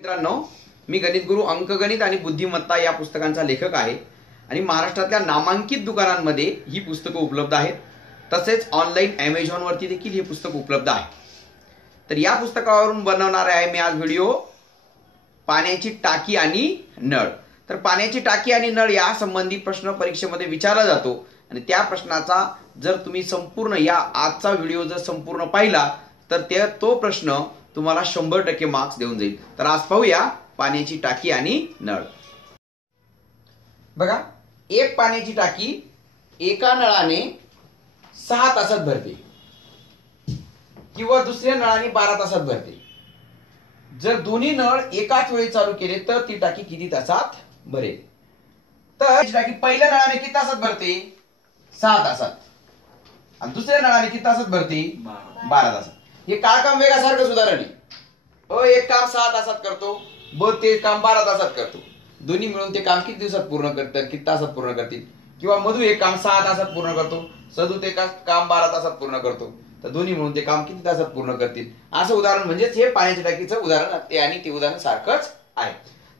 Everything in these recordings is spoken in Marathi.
मित्रांनो, मी गणित गुरु अंकगणित आणि बुद्धिमत्ता या पुस्तकांचा लेखक आहे आणि महाराष्ट्रातल्या नामांकित दुकानांमध्ये ही पुस्तकं उपलब्ध आहेत. तसेच ऑनलाईन Amazon वरती देखील हे पुस्तक उपलब्ध आहे. तर या पुस्तकावरून बनवणार आहे मी आज व्हिडिओ पाण्याची टाकी आणि नळ. तर पाण्याची टाकी आणि नळ या संबंधी प्रश्न परीक्षेमध्ये विचारला जातो आणि त्या प्रश्नाचा जर तुम्ही संपूर्ण या आजचा व्हिडिओ जर संपूर्ण पाहिला तर तो प्रश्न तुम्हाला 100% मार्क्स देऊन जाईल. तर आज पाहूया पाण्याची टाकी आणि नळ. बघा, एक पाण्याची टाकी एका नळाने 6 तासात भरते किंवा दुसऱ्या नळाने 12 तासात भरते. जर दोन्ही नळ एकाच वेळी चालू केले तर ती टाकी किती तासात भरेल? तर ही टाकी पहिल्या नळाने किती तासात भरते? 6 तासात. आणि दुसऱ्या नळाने किती तासात भरते? 12 तासात. हे काम वेगासारखंच उदाहरण आहे. एक काम 6 तासात करतो, ते काम 12 तासात करतो. दोन्ही मिळून ते काम किती दिवसात पूर्ण करतात, किती तासात पूर्ण करतील? किंवा मधू एक काम 6 तासात पूर्ण करतो, सदू ते काम 12 तासात पूर्ण करतो. तर दोन्ही मिळून ते काम किती तासात पूर्ण करतील? असं उदाहरण म्हणजेच हे पाण्याच्या टाकीचं उदाहरण ते आणि ते उदाहरण सारखंच आहे.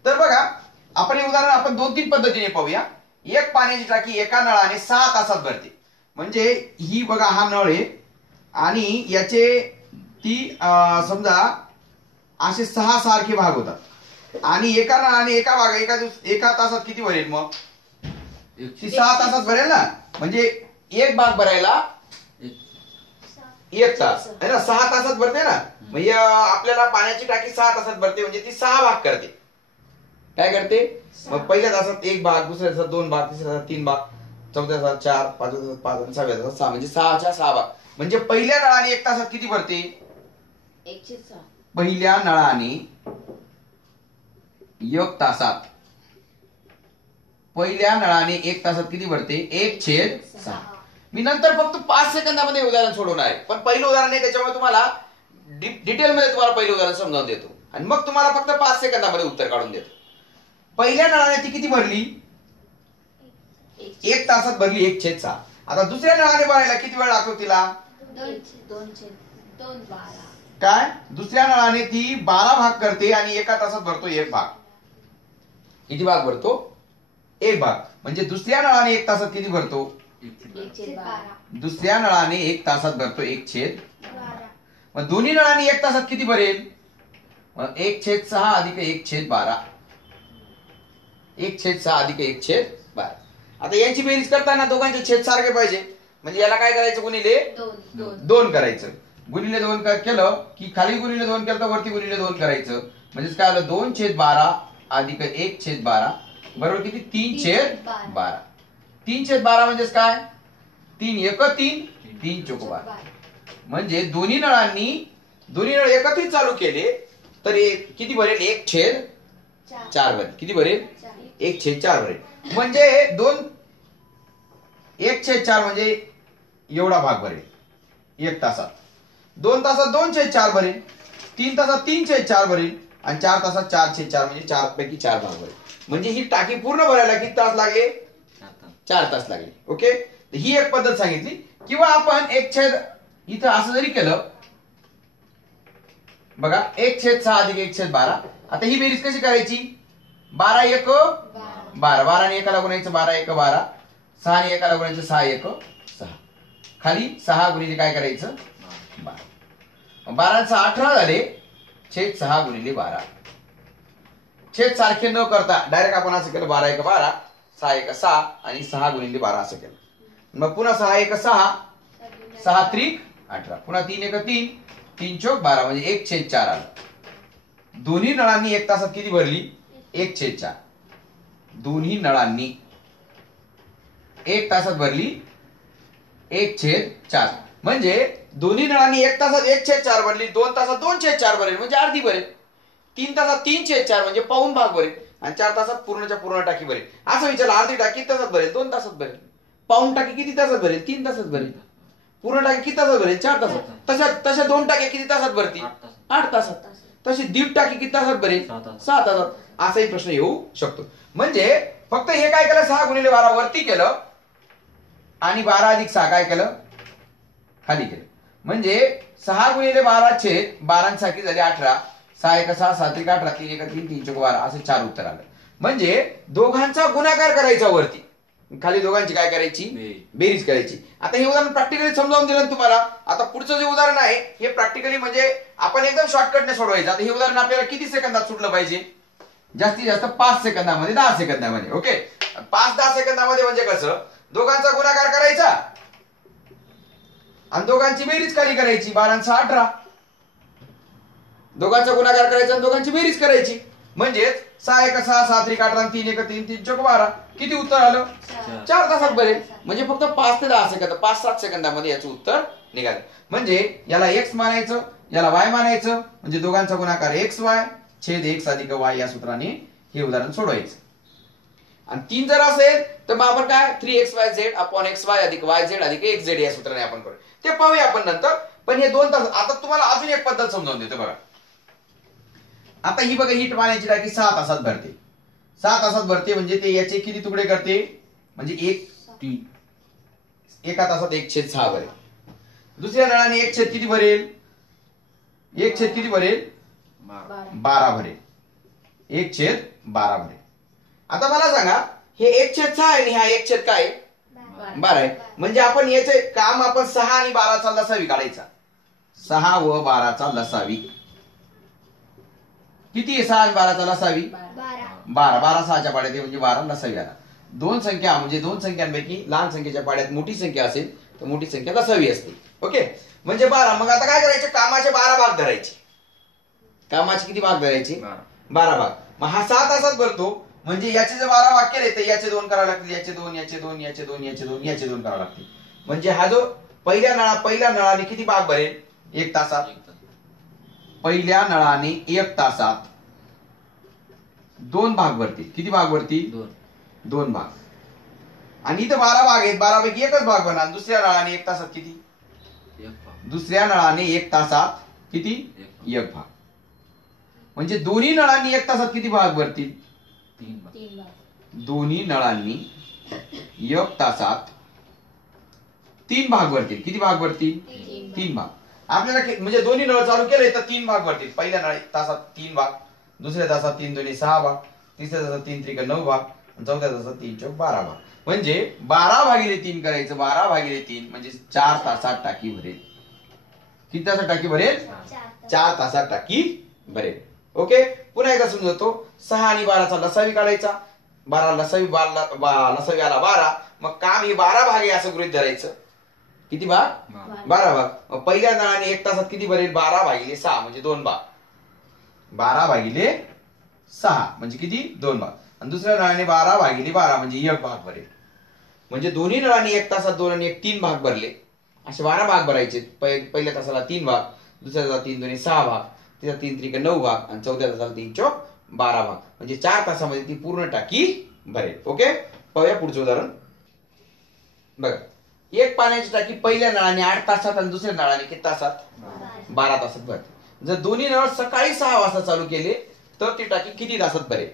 तर बघा, आपण हे उदाहरण आपण 2-3 पद्धतीने पाहूया. एक पाण्याची टाकी एका नळाने 6 तासात भरते. म्हणजे ही बघा, हा नळ आहे आणि याचे ती समजा असे 6 सारखे भाग होतात आणि एका नळाने एका तासात किती भरेल? मग ती 6 तासात भरेल ना. म्हणजे एक भाग भरायला 1 तास आहे ना. 6 तासात भरते ना. म्हणजे आपल्याला पाण्याची टाकी 6 तासात भरते म्हणजे ती 6 भाग करते. काय करते? मग पहिल्या तासात 1 भाग, दुसऱ्या तासात 2 भाग, तिसऱ्या तासात 3 भाग, चौथ्या तासात 4, पाचव्या तासात 5 आणि 6व्या तासात 6. म्हणजे 6च्या 6 भाग. म्हणजे पहिल्या नळाने 1 तासात किती भरते? 1/6. पहिल्या नळाने 1 तासात एक तासात किती भरते? 1/6. मी नंतर फक्त 5 सेकंदामध्ये उदाहरण सोडवणार आहे. पण पहिलं उदाहरण आहे त्याच्यामुळे तुम्हाला डिटेलमध्ये तुम्हाला पहिलं उदाहरण समजावून देतो आणि मग तुम्हाला फक्त 5 सेकंदामध्ये उत्तर काढून देतो. पहिल्या नळाने ती किती भरली? 1 तासात भरली 1/6. आता दुसऱ्या नळाने भरायला किती वेळ लागतो तिला? 2/12. काय? दुसऱ्या नळाने ती 12 भाग करते आणि एका तासात भरतो 1 भाग. किती भाग भरतो? 1 भाग. म्हणजे दुसऱ्या नळाने 1 तासात किती भरतो? 1/12. दुसऱ्या नळाने 1 तासात भरतो 1/12. मग दोन्ही नळाने 1 तासात किती भरेल? 1/6 अधिक 1/12. 1/6 अधिक 1/12. आता यांची बेरीज करताना दोघांचे छेद सारखे पाहिजे. म्हणजे याला काय करायचं? गुणिले 2 करायचं. गुणिले 2 केलं की खाली गुणिले 2 केलं तर वरती गुणिले 2 करायचं. म्हणजेच काय आलं? 2/12 अधिक 1/12 बरोबर किती? 3/12. 3/12 म्हणजेच काय? 3 1 3, 3 चौक 12. म्हणजे दोन्ही नळ एकत्रित चालू केले तर किती भरेल? 1/4 भरेल. किती भरेल? 1/4 भरेल. म्हणजे 1/4 म्हणजे एवढा भाग भरेल 1 तासात. 2 तासात 2/4 भरेल. 3 तासात 3/4 भरेल आणि 4 तासात 4/4 म्हणजे 4 पैकी 4 भाग भरेल. म्हणजे ही टाकी पूर्ण भरायला किती तास लागले? 4 तास लागले. ओके, ही एक पद्धत सांगितली. किंवा आपण इथं असं जरी केलं, बघा, 1/6 अधिक 1/12. आता ही बेरीज कशी करायची? 12 1 12. 12 ने एकाला गुणायचं 12 1 12. 6 ने एकाला गुणायचं 6 1 6. खाली 6 गुणिले काय करायचं? 12. 12 6 18 झाले. छेद 6 गुणिले 12. छेद सारखे न करता डायरेक्ट आपण असं केलं 12 1 12, 6 1 6 आणि 6 गुणिले 12 असं केलं. मग पुन्हा 6 1 6, 6 त्रिक 18, पुन्हा 3 1 3, 3 चौक 12 म्हणजे 1/4 आलं. दोन्ही नळांनी 1 तासात किती भरली? 1/4. दोन्ही नळांनी 1 तासात भरली 1/4. म्हणजे दोन्ही नळांनी 1 तासात 1/4 भरली, 2 तासात 2/4 भरेल म्हणजे अर्धी भरेल. 3 तासात 3/4 म्हणजे पाऊण भाग भरेल आणि 4 तासात पूर्णच्या पूर्ण टाकी भरेल. असं विचारलं, अर्धी टाकी किती तासात भरेल? 2 तासात भरेल. पाऊण टाकी किती तासात भरेल? 3 तासात भरेल. पूर्ण टाकी किती तासात भरेल? 4 तासात. तशा 2 टाक्या किती तासात भरतील? 8 तासात. तशी दीड टाकी किती तासात भरेल? 6 तासात. असाही प्रश्न येऊ शकतो. म्हणजे फक्त हे काय केलं? 6 गुणिले 12 वरती केलं आणि 12 अधिक 6 काय केलं? खाली केलं. म्हणजे 6 गुणिले 12 छेद 12 झाली 18. 6 एक 6 7 एक 18 3 एक 3 3 चौक 12 असे 4 उत्तर आलं. म्हणजे दोघांचा गुणाकार करायचा वरती, खाली दोघांची काय करायची, बेरीज करायची. आता हे उदाहरण प्रॅक्टिकली समजावून दिलं ना तुम्हाला. आता पुढचं जे उदाहरण आहे हे प्रॅक्टिकली म्हणजे आपण एकदम शॉर्टकटने सोडवायचं. आता हे उदाहरण आपल्याला किती सेकंदात सुटलं पाहिजे, जास्तीत जास्त 5 सेकंदामध्ये 10 सेकंदामध्ये. ओके, 5-10 सेकंदामध्ये म्हणजे कसं, दोघांचा गुणाकार करायचा आणि दोघांची बेरीज खाली करायची. 12 आणि 6 18, दोघांचा गुणाकार करायचा आणि दोघांची बेरीज करायची. म्हणजेच 6 एक 6 7 एक 18 3 एक 3 3 चौक 12 किती उत्तर आलं, 4 तासात बरेल. म्हणजे फक्त 5 ते 10 सेकंद 5-7 सेकंदामध्ये याचं उत्तर निघालं. म्हणजे याला एक्स मानायचं, याला वाय मानायचं. म्हणजे दोघांचा गुणाकार एक्स वाय छेद एक्स अधिक वाय या सूत्राने हे उदाहरण सोडवायचं. आणि 3 जर असेल तर मग आपण काय 3xyz अपॉन xy अधिक yz अधिक xz या सूत्राने आपण करू. ते पाहूया आपण नंतर. पण हे 2 तास. आता तुम्हाला अजून एक पद्धत समजावून देतो बघा. आता ही बघा, ही पाण्याची टाकी 6 तासात भरते. 6 तासात भरते म्हणजे ते याचे किती तुकडे करते, म्हणजे एका तासात 1/6 भरेल. दुसऱ्या नळाने 1/6 किती भरेल, 1/6 किती भरेल, 12 भरेल. 1/12 भरेल. आता मला सांगा, हे 1/6 आहे आणि हा 1/ काय 12 आहे. म्हणजे आपण याचे काम आपण 6 आणि 12चा लसावी काढायचा. 6 व 12चा लसावी किती आहे, 6 आणि 12चा लसावी 12. 12 6च्या पाड्यात म्हणजे 12 लसावी आला. दोन संख्या म्हणजे दोन संख्यांपैकी लहान संख्येच्या पाड्यात मोठी संख्या असेल तर मोठी संख्या लसावी असते. ओके, म्हणजे 12. मग आता काय करायचे, कामाचे 12 भाग धरायचे. कामाचे किती भाग धरायचे, 12 भाग. मग हा 6 तासात भरतो. म्हणजे याचे जर 12 भाग केले तर याचे 2 करावे लागतील, याचे 2 याचे 2 याचे 2 याचे 2 याचे 2 करावे लागतील. म्हणजे हा जो पहिल्या नळाने किती भाग भरेल, 1 तासात. पहिल्या नळाने 1 तासात 2 भाग भरतील. किती भाग भरतील, 2 भाग. आणि इथं 12 भाग आहेत, 12 पैकी एकच भाग बनणार. दुसऱ्या नळाने 1 तासात किती, दुसऱ्या नळाने 1 तासात किती, 1 भाग. म्हणजे दोन्ही नळांनी 1 तासात किती भाग भरतील, 3 भाग. दोन्ही नळांनी 1 तासात 3 भाग भरतील. किती भाग भरतील, 3 भाग. आपल्याला म्हणजे दोन्ही नळ चालू केले तर 3 भाग भरतील. पहिल्या नळ तासात 3 भाग, दुसऱ्या तासात 3 दुनी 6 भाग, तिसऱ्या तासात 3 त्रिक 9 भाग, चौथ्या तासात 3 चौक 12 भाग. म्हणजे 12/3 करायचं. 12/3 म्हणजे 4 तासात टाकी भरेल. किती तासात टाकी भरेल, 4 तासात टाकी भरेल. ओके, पुन्हा एकदा समजतो. 6 आणि 12चा लसावी काढायचा. 12 लसावी लसावी आला 12. मग काम हे 12 भाग आहे असं गृहीत धरायचं. किती भाग, 12 भाग. मग पहिल्या नळाने 1 तासात किती भरेल, 12/6 म्हणजे 2 भाग. 12/6 म्हणजे किती, 2 भाग. आणि दुसऱ्या नळाने 12/12 म्हणजे 1 भाग भरेल. म्हणजे दोन्ही नळांनी 1 तासात 2 आणि 1 3 भाग भरले. असे 12 भाग भरायचे. पहिल्या तासाला 3 भाग, दुसऱ्या तासाला 3 दुनी 6 भाग, तिचा 3 त्रिक 9 भाग आणि चौथ्या तासाला 3 चौक 12 भाग. म्हणजे 4 तासामध्ये ती पूर्ण टाकी भरेल. ओके, पाहूया पुढचं उदाहरण. बघा, एक पाण्याची टाकी पहिल्या नळाने 8 तासात आणि दुसऱ्या नळाने किती तासात, 12 तासात भरते. जर दोन्ही नळ सकाळी 6 वाजता चालू केले तर ती टाकी किती तासात भरेल,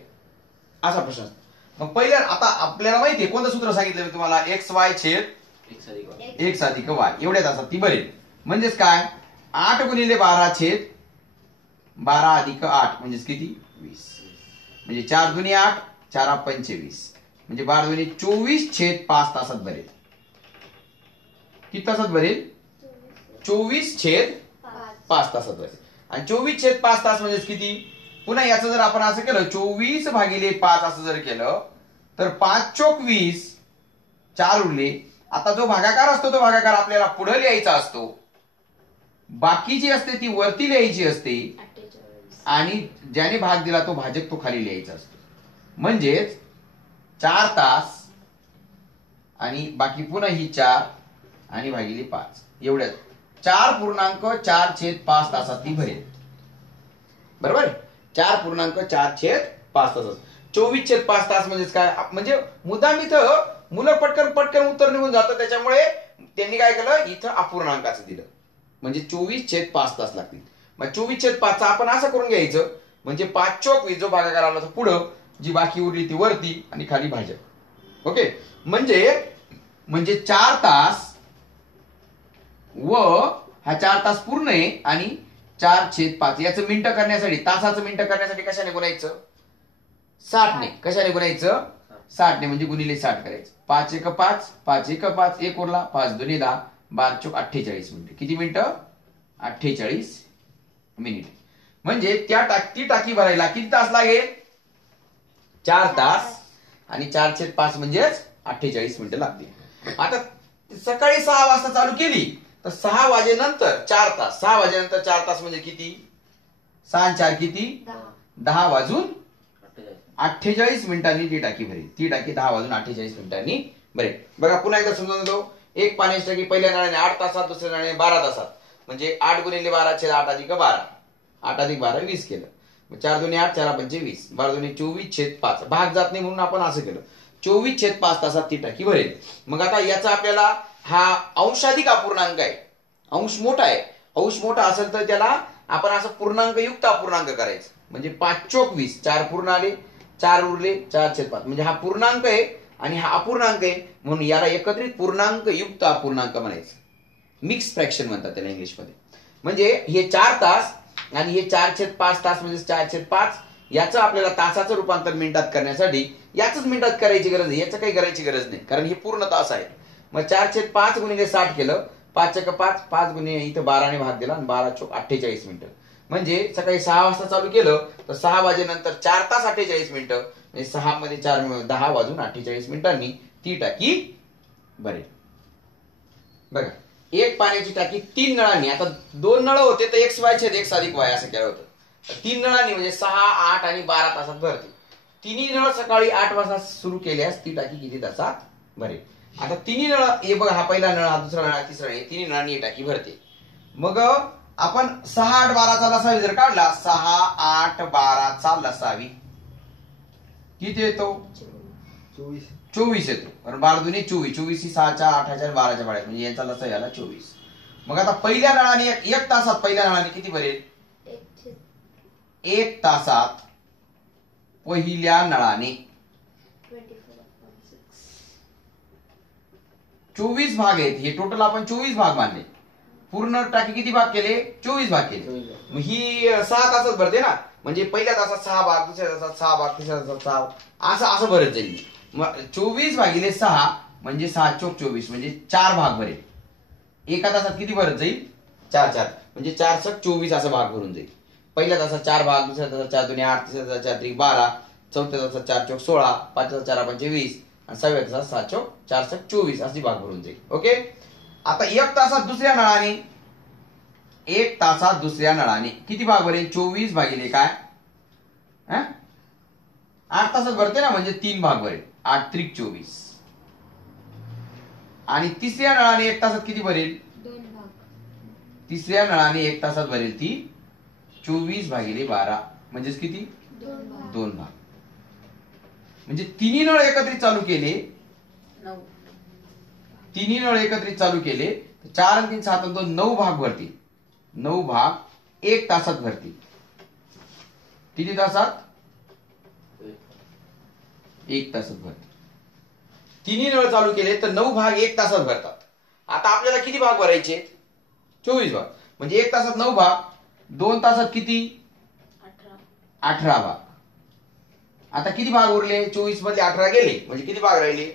असा प्रश्न. मग पहिल्या आता आपल्याला माहितीये कोणतं सूत्र सांगितलं मी तुम्हाला, XY छेद x अधिक y एवढ्या तासात ती भरेल. म्हणजेच काय, 8 गुणिले 12 छेद 12 अधिक 8 म्हणजेच किती, 20. म्हणजे 4 दुनी 8, 4 25 म्हणजे 12 दुनी 24 छेद 5 तासात भरेल. किती तासात भरेल, 24 छेद 5 तासात भरेल. आणि 24 छेद 5 तास म्हणजेच किती. पुन्हा याचं जर आपण असं केलं 24/5 असं जर केलं तर 5 चोक 20, 4 उरले. आता जो भागाकार असतो तो भागाकार आपल्याला पुढे लिहायचा असतो. बाकी जी असते ती वरती लिहायची असते. आणि ज्याने भाग दिला तो भाजक तो खाली लिहायचा असतो. म्हणजेच 4 तास आणि बाकी पुन्हा ही 4 आणि भागिले 5 एवढ्यात 4.4/5 तासात ती भरेल. बरोबर, 4.4/5 तासात. 24/5 तास म्हणजेच काय, म्हणजे मुद्दाम इथं मुलं पटकन उत्तर निघून जातं. त्याच्यामुळे त्यांनी काय केलं, इथं अपूर्णांकाचं दिलं. म्हणजे 24/5 तास लागतील. मग 24/5 आपण असं करून घ्यायचं. म्हणजे 5 चोक 20 जो भागाकार आला तो पुढं, जी बाकी उरली ती वरती आणि खाली भाजक. ओके, म्हणजे 4 तास व हा 4 तास पूर्ण आहे आणि 4/5 याचं मिनिटं करण्यासाठी, तासाचं मिनिटं करण्यासाठी कशाने गुणायचं? 60ने. कशाने गुणायचं? 60ने, म्हणजे गुणिले 60 करायचं. 5 एक 5, 5 एक 5, 1 उरला, 5 दुनी 10, 12 चोक 48 मिनिटं. किती मिनिटं? 48 मिनिट. म्हणजे ती टाकी भरायला किती तास लागेल? 4 तास. आणि 4/5 म्हणजेच 48 मिनिटं लागतील. आता सकाळी 6 वाजता चालू केली तर 6 वाजेनंतर 4 तास, 6 वाजेनंतर 4 तास म्हणजे किती? 6 आणि 4 किती? 10 वाजून 48 मिनिटांनी ती टाकी भरेल. ती टाकी 10 वाजून 48 मिनिटांनी भरेल. बघा पुन्हा एकदा समजून देतो. एक पाण्याची टाकी पहिल्या नळाने 8 तासात, दुसऱ्या नळाने 12 तासात, म्हणजे 8 गुणिले 12 छेद 8 अधिक 12, 8 अधिक 12 20 केलं. 4 दुनी 8, 4 पंचे 20, 12 दुनी 24/5. भाग जात नाही म्हणून आपण असं केलं. 24/5 तासात ती टाकी भरेल. मग आता याचा आपल्याला हा अंशाधिक अपूर्णांक आहे. अंश मोठा आहे. अंश मोठा असेल तर त्याला आपण असं पूर्णांक युक्त अपूर्णांक करायचं. म्हणजे 5 चोक 20, 4 पूर्ण आले, 4 उरले, 4/5. म्हणजे हा पूर्णांक आहे आणि हा अपूर्णांक आहे, म्हणून याला एकत्रित पूर्णांक युक्त अपूर्णांक म्हणायचं. मिक्स फ्रॅक्शन म्हणतात त्याला इंग्लिशमध्ये. म्हणजे हे 4 तास आणि हे 4/5 तास म्हणजे 4/5, याचं आपल्याला तासाचं रूपांतर मिनिटात करण्यासाठी याच मिनिटात करायची गरज आहे. याचं काही करायची गरज नाही, कारण हे पूर्ण तास आहे. मग 4/5 गुणिले 60 केलं, 5 एक 5, 5 गुणिले इथं 12ने भाग दिला आणि 12 चोक 48 मिनिटं. म्हणजे सकाळी 6 वाजता चालू केलं तर 6 वाजेनंतर 4 तास 48 मिनिटं, म्हणजे 6 मध्ये 4 मिळून 10 वाजून 48 मिनिटांनी ती टाकी भरेल. बघा, एक पाण्याची टाकी 3 नळांनी, आता 2 नळ होते तर x छेद x अधिक y असं केलं होतं. 3 नळांनी म्हणजे 6, 8 आणि 12 तासात भरते. तिन्ही नळ सकाळी 8 वाजता सुरू केल्यास ती टाकी किती तासात भरेल? आता तिन्ही नळ, हे बघा, हा पहिला नळ, हा दुसरा नळ, हा तिसरा नळ, तिन्ही नळांनी ही टाकी भरते. मग आपण 6, 8, 12चा लसावी जर काढला, 6, 8, 12चा लसावी किती येतो? 24 येतो. कारण 12 दुनी 24, 24 ही 6च्या 8च्या 12च्या बाळ्यात, म्हणजे यांचा लसा याला 24. मग आता पहिल्या नळाने एक तासात पहिल्या नळाने किती भरेल? 1 तासात पहिल्या नळाने 24 भाग आहेत. हे टोटल आपण 24 भाग मानले. पूर्ण टाकी किती भाग केले? 24 भाग केले. मग ही 6 तासात भरते ना, म्हणजे पहिल्या तासात 6 भाग, दुसऱ्या तासात 6 भाग, तिसऱ्या तासात 6, असं असं भरत जाईल. मग 24 भागिले 6 म्हणजे 6 चोक 24, म्हणजे 4 भाग भरेल. एका तासात किती भरत जाईल? 4 4, म्हणजे 4 चक 24 असं भाग भरून जाईल. पहिल्या तासात 4 भाग, दुसऱ्या तासात 4 दुनी 8, तिसऱ्या तासात 4 त्रिक 12, चौथ्या तासात 4 चोक 16, पाचव्या तासात 4 पंचे 20 आणि 6व्या तासात 7 चोक 4 चक 24 अशी भाग भरून जाईल. ओके. आता 1 तासात दुसऱ्या नळाने, 1 तासात दुसऱ्या नळाने किती भाग भरेल? 24 भागिले काय? 8 तासात भरते ना, म्हणजे 3 भाग भरेल. 8 त्रिक 24. आणि तिसऱ्या नळाने 1 तासात किती भरेल? 2 भाग. तिसऱ्या नळाने 1 तासात भरेल ती 24 भागिले 12, म्हणजेच किती? 2 भाग. म्हणजे तिन्ही नळ एकत्रित चालू केले, 9. तिन्ही नळ एकत्रित चालू केले तर 4 आणि 3 7 आणि 2 9 भाग भरतील. 9 भाग 1 तासात भरतील. किती तासात? 1 तासात भरतील. तिन्ही नळ चालू केले तर 9 भाग 1 तासात भरतात. आता आपल्याला किती भाग भरायचे? 24 भाग. म्हणजे 1 तासात 9 भाग, 2 तासात किती? 18 भाग. आता किती भाग उरले? 24 मधले 18 गेले, म्हणजे किती भाग राहिले?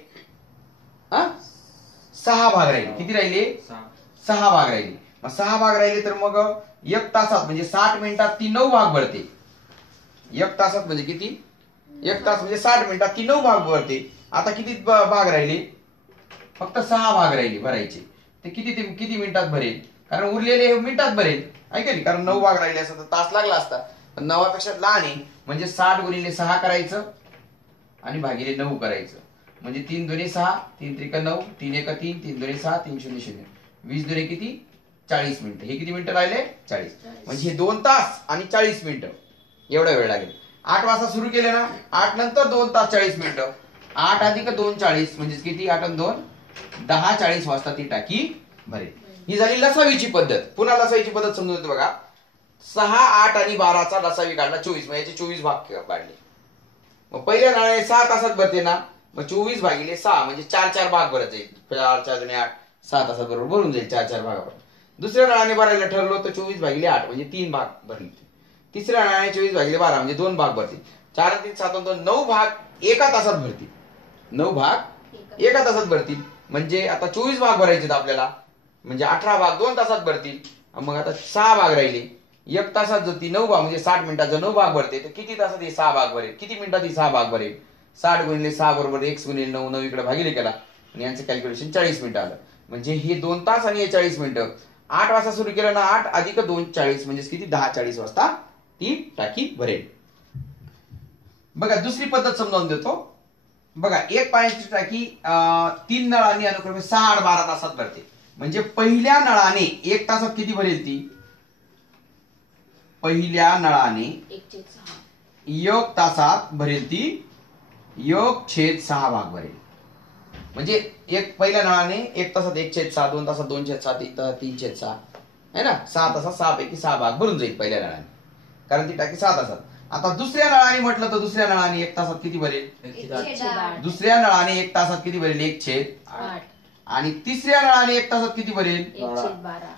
6 भाग राहिले. किती राहिले? 6 भाग राहिले. मग 6 भाग राहिले तर मग 1 तासात म्हणजे 60 मिनिटात ती 9 भाग भरते. 1 तासात म्हणजे किती? 1 तास म्हणजे 60 मिनिटात ती 9 भाग भरते. आता किती भाग राहिले? फक्त 6 भाग राहिले भरायचे. ते किती मिनिटात भरेल? कारण उरलेले मिनिटात भरेल, ऐका नाही, कारण 9 भाग राहिले असता तर तास लागला असता. पण 9 पेक्षा लहान आहे, म्हणजे 60 गुणिले 6 करायचं आणि भागिले 9 करायचं. म्हणजे 3 दुने 6, 3 त्रिक 9, 3 एक 3, 3 दुने 6, 3 0 0, 20 दुने किती? 40 मिनिटं. हे किती मिनिटं राहिले? 40. म्हणजे हे 2 तास आणि 40 मिनिटं एवढा वेळ लागेल. 8 वाजता सुरू केले ना, 8 नंतर 2 तास 40 मिनिटं, 8 अधिक 2 40, म्हणजे किती? 8 आणि 2 10, 40 वाजता ती टाकी भरेल. ही झाली लसावीची पद्धत. पुन्हा लसावीची पद्धत समजून येते बघा. 6, 8 आणि 12चा लसावी काढला 24, म्हणजे याचे 24 भाग काढले. मग पहिल्या नळाने 6 तासात भरते ना, मग 24 भागिले 6 म्हणजे 4 4 भाग भरत जाईल. 4 4 दुने 8, 6 तासात बरोबर भरून जाईल 4 4 भागावर. दुसऱ्या नळाने भरायला ठरलो तर 24/8 म्हणजे 3 भाग भरले. तिसऱ्या नळाने 24/12 म्हणजे 2 भाग भरतील. 4 3 7 2 9 भाग एका तासात भरतील. 9 भाग एका तासात भरतील. म्हणजे आता 24 भाग भरायचे आपल्याला, म्हणजे 18 भाग 2 तासात भरतील. मग आता 6 भाग राहिले. 1 तासात जर ती 9 भाग म्हणजे 60 मिनिटाचा 9 भाग भरते तर किती तासात हे 6 भाग भरेल, किती मिनिटात ही 6 भाग भरेल. 60 गुणिले 6 बरोबर x गुणिले 9, 9 इकडे भागिले केला आणि यांचं कॅल्क्युलेशन 40 मिनिटं आलं. म्हणजे हे 2 तास आणि हे 40 मिनिटं. 8 वाजता सुरू केलं ना, 8 अधिक 2 40 म्हणजे किती 10:40 वाजता ती टाकी भरेल. बघा दुसरी पद्धत समजावून देतो. बघा एक पाण्याची टाकी 3 नळांनी अनुक्रमे 6 आणि 12 तासात भरते. म्हणजे पहिल्या नळाने 1 तासात किती भरेल ती, पहिल्या नळाने 1 तासात भरेल ती 1/6 भाग भरेल. म्हणजे एक पहिल्या नळाने 1 तासात 1/6, 2 तासात 2/6, 3 तासात 3/6 है ना. 6 तासात 6 पैकी 6 भाग भरून जाईल पहिल्या नळाने, कारण ती टाकी 6 तासात. आता दुसऱ्या नळाने म्हटलं तर दुसऱ्या नळाने 1 तासात किती भरेल, दुसऱ्या नळाने 1 तासात किती भरेल 1/8. आणि तिसऱ्या नळाने 1 तासात किती भरेल 1/12.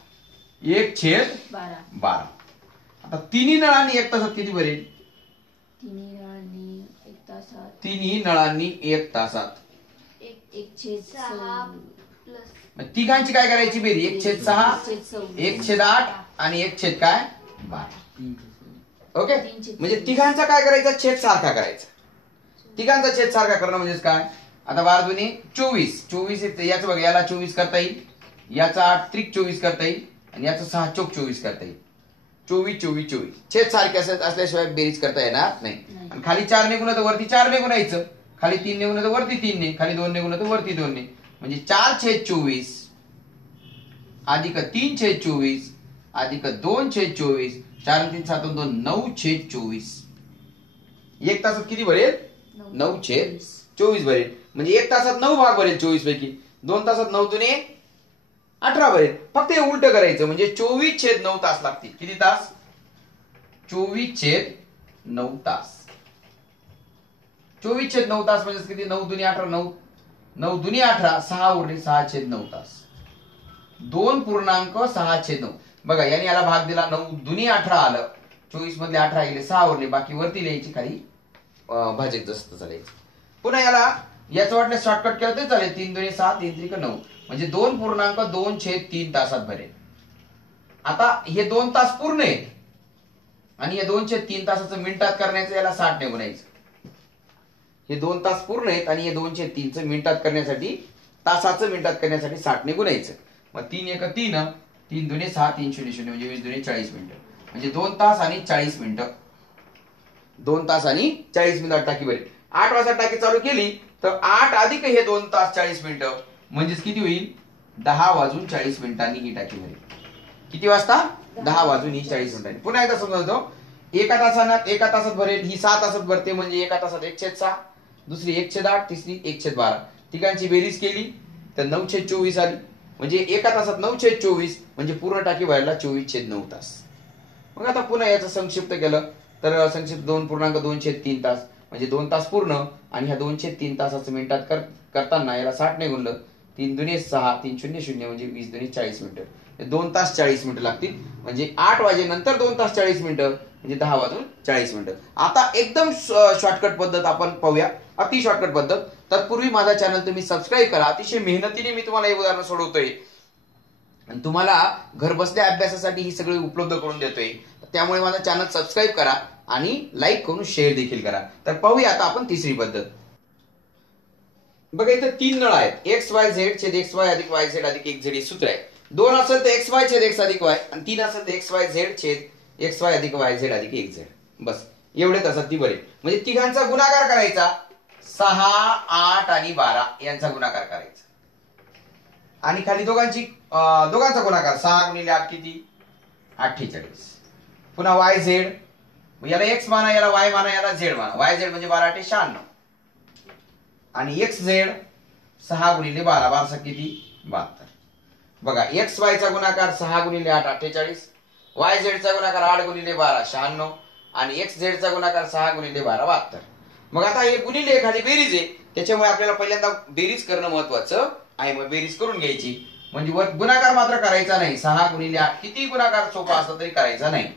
आता तिन्ही नळांनी 1 तासात किती भरेल, तिन्ही नळांनी 1 तासात. तिघांची काय करायची बेरी, 1/6, 1/8 आणि 1/12. ओके, म्हणजे तिघांचा काय करायचा, छेद सारखा करायचा. तिघांचा छेद सारखा करणं म्हणजे काय, आता 12 दुनी 24, 24 याचं बघा, याला 24 करता येईल, याचा 8 त्रिक 24 करता येईल आणि याचा 6 चोक 24 करता येईल. 24 24 24 छेद सारखे असल्याशिवाय बेरीज करता येणार नाही. आणि खाली 4 ने गुणलं तर वरती 4 ने गुणायचं, खाली 3 ने गुणलं तर वरती 3 ने, खाली 2 ने गुणलं तर वरती 2 ने. म्हणजे 4/24 अधिक 3/24 अधिक 2/24, 4 3 7 2 9/24. 1 तासात किती भरेल 9/24 भरेल. म्हणजे 1 तासात 9 भाग भरेल 24 पैकी. 2 तासात 9 दुने 18 भरेल. फक्त हे उलट करायचं, म्हणजे 24/9 तास लागतील. किती तास, 24/9 तास. 24/9 तास म्हणजे किती, 9 दुनी 18, 9 दुनी 18, 6 उरले 6/9 तास. 2.6/9. बघा याने याला भाग दिला, 9 दुनी 18 आलं, 24 मधले 18 गेले, 6 उरले, बाकी वरती लिहायची, खाली भाजक जसं चालायचं. पुन्हा याचं वाटलं शॉर्टकट केलं तरी चालेल, 3 दुनी 6, 3 त्रिक 9 म्हणजे 2.2/3 तासात भरेल. आता हे 2 तास पूर्ण आहेत आणि हे 2/3 तासाचं मिनिटात करण्याचं याला 60 ने गुणायचं. हे 2 तास पूर्ण आहेत आणि हे 2/3 मिनिटात करण्यासाठी, तासाचं मिनिटात करण्यासाठी 60 ने गुणायचं. मग 3 1 3, 3 दुने 6, 3 0 0 म्हणजे 20 दुने 40 मिनिटं. म्हणजे 2 तास आणि 40 मिनिटं. 2 तास आणि 40 मिनिटात टाकी भरेल. 8 वाजता टाकी चालू केली तर 8 अधिक हे 2 तास 40 मिनिटं म्हणजेच किती होईल, 10:40 ही टाकी भरेल. किती वाजता, 10:40 पुन्हा एकदा समजतो, एका तासात भरेल. ही 6 तासात भरते म्हणजे एका तासात 1/6, दुसरी 1/8, तिसरी 1/12. तिघांची बेरीज केली तर 9/24 आली. म्हणजे एका तासात 9/24 म्हणजे पूर्ण टाकी भरायला 24/9 तास. मग आता पुन्हा याचं संक्षिप्त केलं तर संक्षिप्त 2.2/3 तास म्हणजे 2 तास पूर्ण आणि ह्या 2/3 तासाचं मिनिटात करताना याला 60 ने गुणलं, 3 दुने 6, 3 0 0 म्हणजे 20 दुने 40 मिनिटं. 2 तास 40 मिनिटं लागतील. म्हणजे 8 वाजेनंतर 2 तास 40 मिनिटं म्हणजे 10:40 मिनिटं. आता एकदम शॉर्टकट पद्धत आपण पाहूया, अति शॉर्टकट पद्धत. तत्पूर्वी माझा चॅनल तुम्ही सबस्क्राईब करा. अतिशय मेहनतीने मी तुम्हाला हे उदाहरण सोडवतोय आणि तुम्हाला घर बसल्या अभ्यासासाठी ही सगळी उपलब्ध करून देतोय. त्यामुळे माझा चॅनल सबस्क्राईब करा आणि लाईक करून शेअर देखील करा. तर पाहूया आता आपण तिसरी पद्धत. बघा इथं 3 नळ आहेत, XYZ छेद XY अधिक YZ अधिक XZ हे सूत्र आहे. 2 असेल तर XY छेद X अधिक Y आणि 3 असेल तर XYZ छेद XY अधिक YZ अधिक XZ. बस एवढेच असतात ती बरे. म्हणजे तिघांचा गुणाकार करायचा, 6, 8 आणि 12 यांचा गुणाकार करायचा आणि खाली दोघांचा गुणाकार 6 गुणिले 8 किती 48. पुन्हा YZ, याला X माना, याला Y माना, याला Z माना. YZ म्हणजे 12 8 96 आणि XZ 6 गुणिले 12, 12 किती 72. बघा XY चा गुणाकार 6 गुणिले 8 48, YZ चा गुणाकार 8 गुणिले 12 96 आणि XZ चा गुणाकार 6 गुणिले 12 72. मग आता हे गुणिले खाली बेरीज आहे, त्याच्यामुळे आपल्याला पहिल्यांदा बेरीज करणं महत्वाचं आहे. मग बेरीज करून घ्यायची. म्हणजे गुणाकार मात्र करायचा नाही. 6 गुणिले 8 किती गुणाकार सोपा असला तरी करायचा नाही.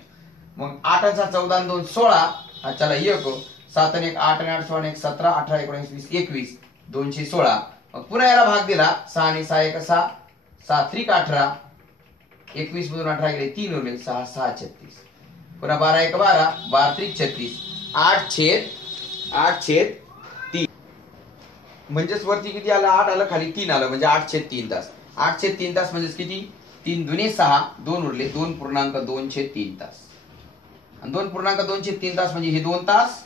मग 8 चा 14 आणि 2 16. हा चला 1 7 आणि 1 8 आणि 8 16 आणि 1 17 18 19 20 21 216. मग पुन्हा याला भाग दिला 6 आणि 6 1 6 7 3 18 21 मधून 18 गेले 3 उरले 6 6 36. पुन्हा 12 1 12 12 3 36 8 छेद 3. म्हणजेच वरती किती आलं 8 आलं खाली 3 आलं म्हणजे 8 छेद 3 तास. 8 छेद 3 तास म्हणजे किती 3 दुने 6 2 उरले 2.2 छेद 3 तास. आणि 2.2 छेद 3 तास म्हणजे हे 2 तास.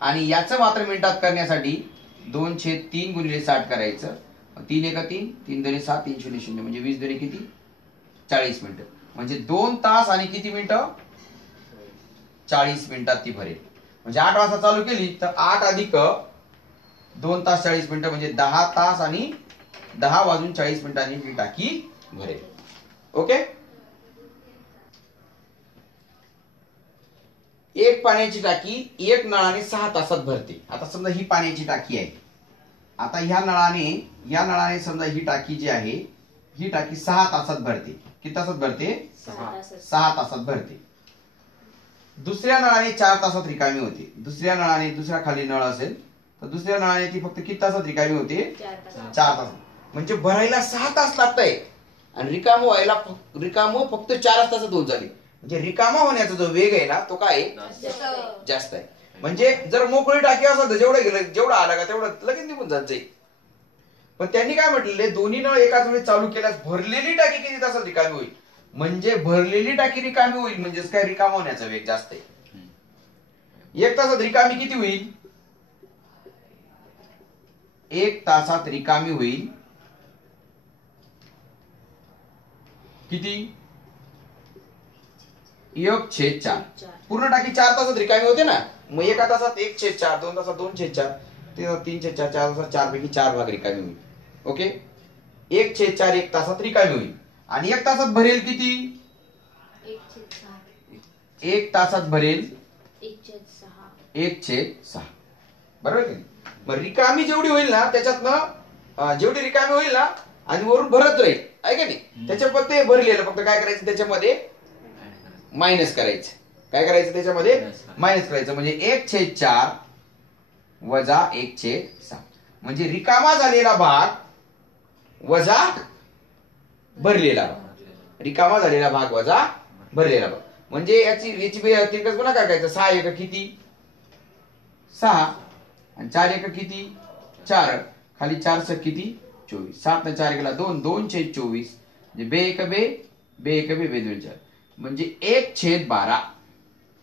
आणि याचं मात्र मिनिटात करण्यासाठी 2 छेद 3 गुणिले 60 करायचं. 3 1 3 3 2 7 3 0 0 म्हणजे 20 2 किती 40 मिनिटं. म्हणजे 2 तास आणि किती मिनिटं 40 मिनिटात ती भरेल. म्हणजे 8 वाजता चालू केली तर 8 अधिक 2 तास 40 मिनिटं म्हणजे 10 तास आणि 10 वाजून 40 मिनिटांनी ही टाकी भरेल. ओके. एक पाण्याची टाकी एक नळाने 6 तासात भरते. आता समजा ही पाण्याची टाकी आहे. आता या नळाने समजा ही टाकी जी आहे ही टाकी 6 तासात भरते. किती तासात भरते 6 तासात भरते. दुसऱ्या नळाने 4 तासात रिकामी होते. दुसऱ्या नळाने दुसरा खाली नळ असेल तर दुसऱ्या नळाने ती फक्त किती तासात रिकामी होते 4 तासात. म्हणजे भरायला 6 तास लागतंय आणि रिकाम व्हायला फक्त 4 तासात होऊन जाईल. म्हणजे रिकामा होण्याचा जो वेग आहे ना तो काय जास्त आहे. म्हणजे जर मोकळी टाकी असेल तर जेवढं आला का तेवढं लगेच निघून जात जाईल. पण त्यांनी काय म्हटलेले दोन्ही नळ एकाच वेळी चालू केल्यास भरलेली टाकी किती तासात रिकामी होईल. म्हणजे भरलेली टाकी रिकामी होईल म्हणजेच काय रिकामा होण्याचा वेग जास्त आहे. 1 तासात रिकामी किती होईल 1 तासात रिकामी होईल किती 1/4. पूर्ण टाकी 4 तासात रिकामी होते ना. मग 1 तासात 1/4 2 तासात 2/4 3/4 4 तासात 4 पैकी 4 भाग रिकामी होईल. ओके. 1/4 1 तासात रिकामी होईल. आणि 1 तासात भरेल किती 1 तासात भरेल 1/6. बरोबर की. मग रिकामी जेवढी होईल ना त्याच्यातनं जेवढी रिकामी होईल ना आणि वरून भरत राहील आहे का नाही. त्याच्यात ते भरलेलं फक्त काय करायचं त्याच्यामध्ये मायनस करायचं. काय करायचं त्याच्यामध्ये मायनस करायचं. म्हणजे 1/4 वजा 1/6 म्हणजे रिकामा झालेला भाग वजा भरलेला भाग. रिकामा झालेला भाग वजा भरलेला भाग. म्हणजे याची तिरकस गुणाकार करायचा. 6 1 किती 6 आणि 4 1 किती 4 खाली 4 6 किती 24 7 ने 4 गेला 2 2/24 म्हणजे बे 1 बे बे 1 बे बे 2 4 म्हणजे 1/12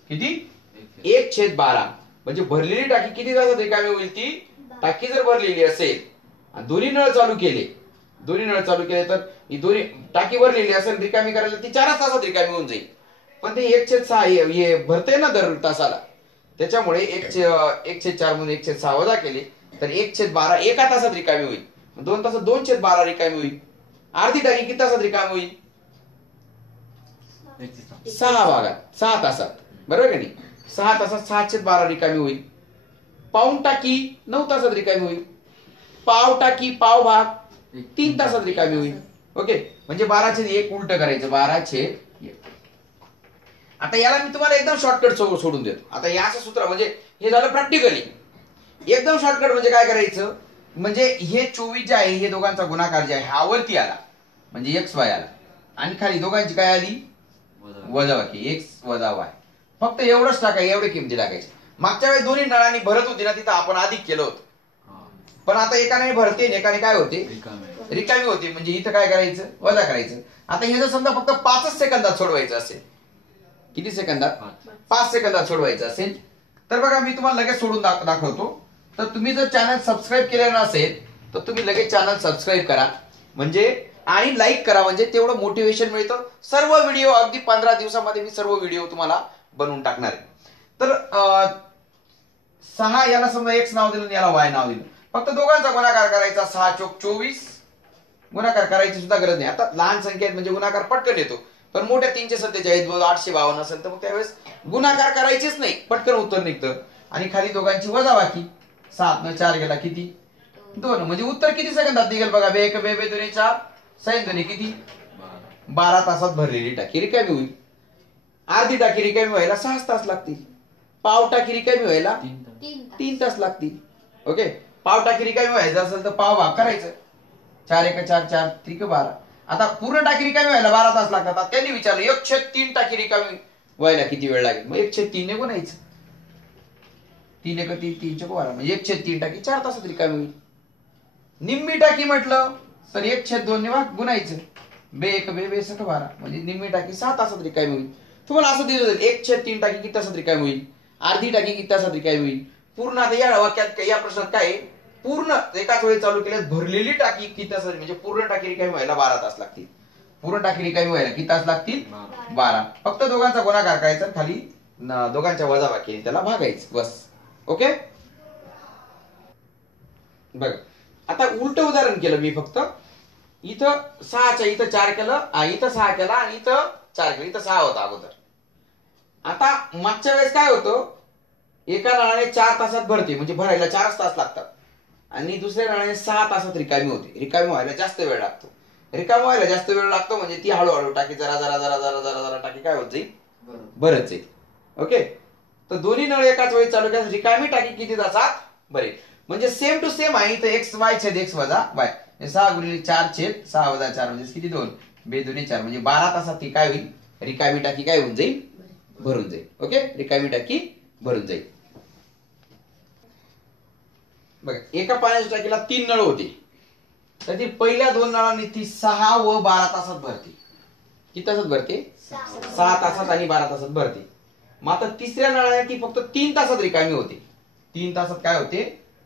किती 1/12 म्हणजे भरलेली टाकी किती तासात रिकामी होईल. ती टाकी जर भरलेली असेल आणि दोन्ही नळ चालू केले तर ही दोन्ही टाकी भरलेली असेल रिकामी करायला ती 4 तासात रिकामी होऊन जाईल. पण ते 1/6 हे भरते ना दर तासाला त्याच्यामुळे 1/4 म्हणून 1/6 वजा केले तर 1/12 1 तासात रिकामी होईल. 2 तासात 2/12 रिकामी होईल. अर्धी टाकी किती तासात रिकामी होईल 6 भागात 6 तासात. बरोबर की नाही. 6 तासात 6/12 रिकामी होईल. पाऊण टाकी 9 तासात रिकामी होईल. पाव टाकी पाव भाग 3 तासात रिकामी होईल. ओके. म्हणजे 12/1 उलट करायचं 12/1. आता याला मी तुम्हाला एकदम शॉर्टकट सोडून देतो. आता या असं सूत्र म्हणजे हे झालं प्रॅक्टिकली. एकदम शॉर्टकट म्हणजे काय करायचं म्हणजे हे 24 जे आहे हे दोघांचा गुणाकार जे आहे हा वरती आला म्हणजे XY आला आणि खाली दोघांची काय आली वजाबाकी X वजा Y. फक्त एवढंच टाकायचं एवढे किमती टाकायचे. मागच्या वेळेस दोन्ही नळांनी भरत होती ना तिथं आपण अधिक केलं होतं. पण आता एकाने भरते एकाने काय होते रिकामी होते. म्हणजे इथं काय करायचं वजा करायचं. आता हे जर समजा फक्त 5 सेकंदात सोडवायचं असेल किती सेकंदात 5 सेकंदात सोडवायचं असेल तर बघा मी तुम्हाला लगेच सोडून दाखवतो. तर तुम्ही जर चॅनल सबस्क्राईब केलेलं नसेल तर तुम्ही लगेच चॅनल सबस्क्राईब करा म्हणजे आणि लाईक करा म्हणजे तेवढं मोटिवेशन मिळतं. सर्व व्हिडिओ अगदी 15 दिवसामध्ये मी सर्व व्हिडिओ तुम्हाला बनवून टाकणार आहे. तर 6 याला समजा X नाव दिलं याला Y नाव दिलं. फक्त दोघांचा गुणाकार करायचा 6 चोक 24. गुणाकार करायची सुद्धा गरज नाही. आता लहान संख्येत म्हणजे गुणाकार पटकन येतो. पण मोठ्या 347 852 असेल तर मग त्यावेळेस गुणाकार करायचेच नाही पटकन उत्तर निघतं. आणि खाली दोघांची वजाबाकी 7 ने 4 गेला किती 2 म्हणजे उत्तर किती सेकंदात निघेल बघा. बे 1 बे 2 4 साईन दोन्ही किती 12 तासात भरलेली टाकी रिकामी होईल. अर्धी टाकी रिकामी व्हायला 6 तास लागतील. पाव टाकी रिकामी व्हायला 3 तास लागतील. ओके, पाव टाकी रिकामी व्हायचं असेल तर पाव भाग करायचं. 4 1 4 4 3 12. आता पूर्ण टाकी रिकामी व्हायला 12 तास लागतात. आता त्यांनी विचारलं 1/3 टाकी रिकामी व्हायला किती वेळ लागेल. मग 1/3 ने गुणायचं. 3 1 3 3 4 12 म्हणजे 1/3 टाकी 4 तासात रिकामी होईल. निम्मी टाकी म्हटलं तर 1/2 ने गुणायचं. बे 1 बे बे 12 म्हणजे निम्मी टाकी 6 तासात रिकामी होईल. तुम्हाला असं दिलं जाईल 1/3 टाकी किती तासात रिकामी होईल, अर्धी टाकी किती तासात रिकामी होईल. पूर्ण आता या वाक्यात या प्रश्नात काय आहे, पूर्ण एकाच वेळी चालू केल्यास भरलेली टाकी किती तासात म्हणजे पूर्ण टाकी रिकामी व्हायला 12 तास लागतील. पूर्ण टाकी रिकामी व्हायला किती तास लागतील 12. फक्त दोघांचा गुणाकार करायचा खाली दोघांच्या वजाबाकीने त्याला भागायचं बस. ओके, बघ आता उलट उदाहरण केलं मी. फक्त इथं 6च्या इथं 4 केलं, इथं 6 केला आणि इथं 4 केलं. इथं 6 होता अगोदर. आता मागच्या वेळेस काय होतं, एका नळाने 4 तासात भरते म्हणजे भरायला 4 तास लागतात आणि दुसऱ्या नळाने 6 तासात रिकामी होते. रिकामी व्हायला जास्त वेळ लागतो. रिकामी व्हायला जास्त वेळ लागतो म्हणजे ती हळूहळू टाकी जरा जरा जरा जरा जरा जरा टाकी काय होत जाईल, भरत जाईल. ओके, तर दोन्ही नळ एकाच वेळी चालू केल्यास रिकामी टाकी किती तासात भरेल. म्हणजे सेम टू सेम आहे. इथं एक्स वाय छेद एक्स वजा वाय 6 गुणिले 4 छेद 6 वजा 4 म्हणजे किती 2 बे 2 4 म्हणजे 12 तासात ती काय होईल, रिकामी टाकी काय होऊन जाईल, भरून जाईल. ओके, रिकामी टाकी भरून जाईल. बघा एका पाण्याच्या टाकीला 3 नळ होते. तर ती पहिल्या 2 नळांनी ती 6 व 12 तासात भरते. किती तासात भरते, 6 तासात आणि 12 तासात भरते. मग आता तिसऱ्या नळाने ती फक्त 3 तासात रिकामी होते. 3 तासात काय होते,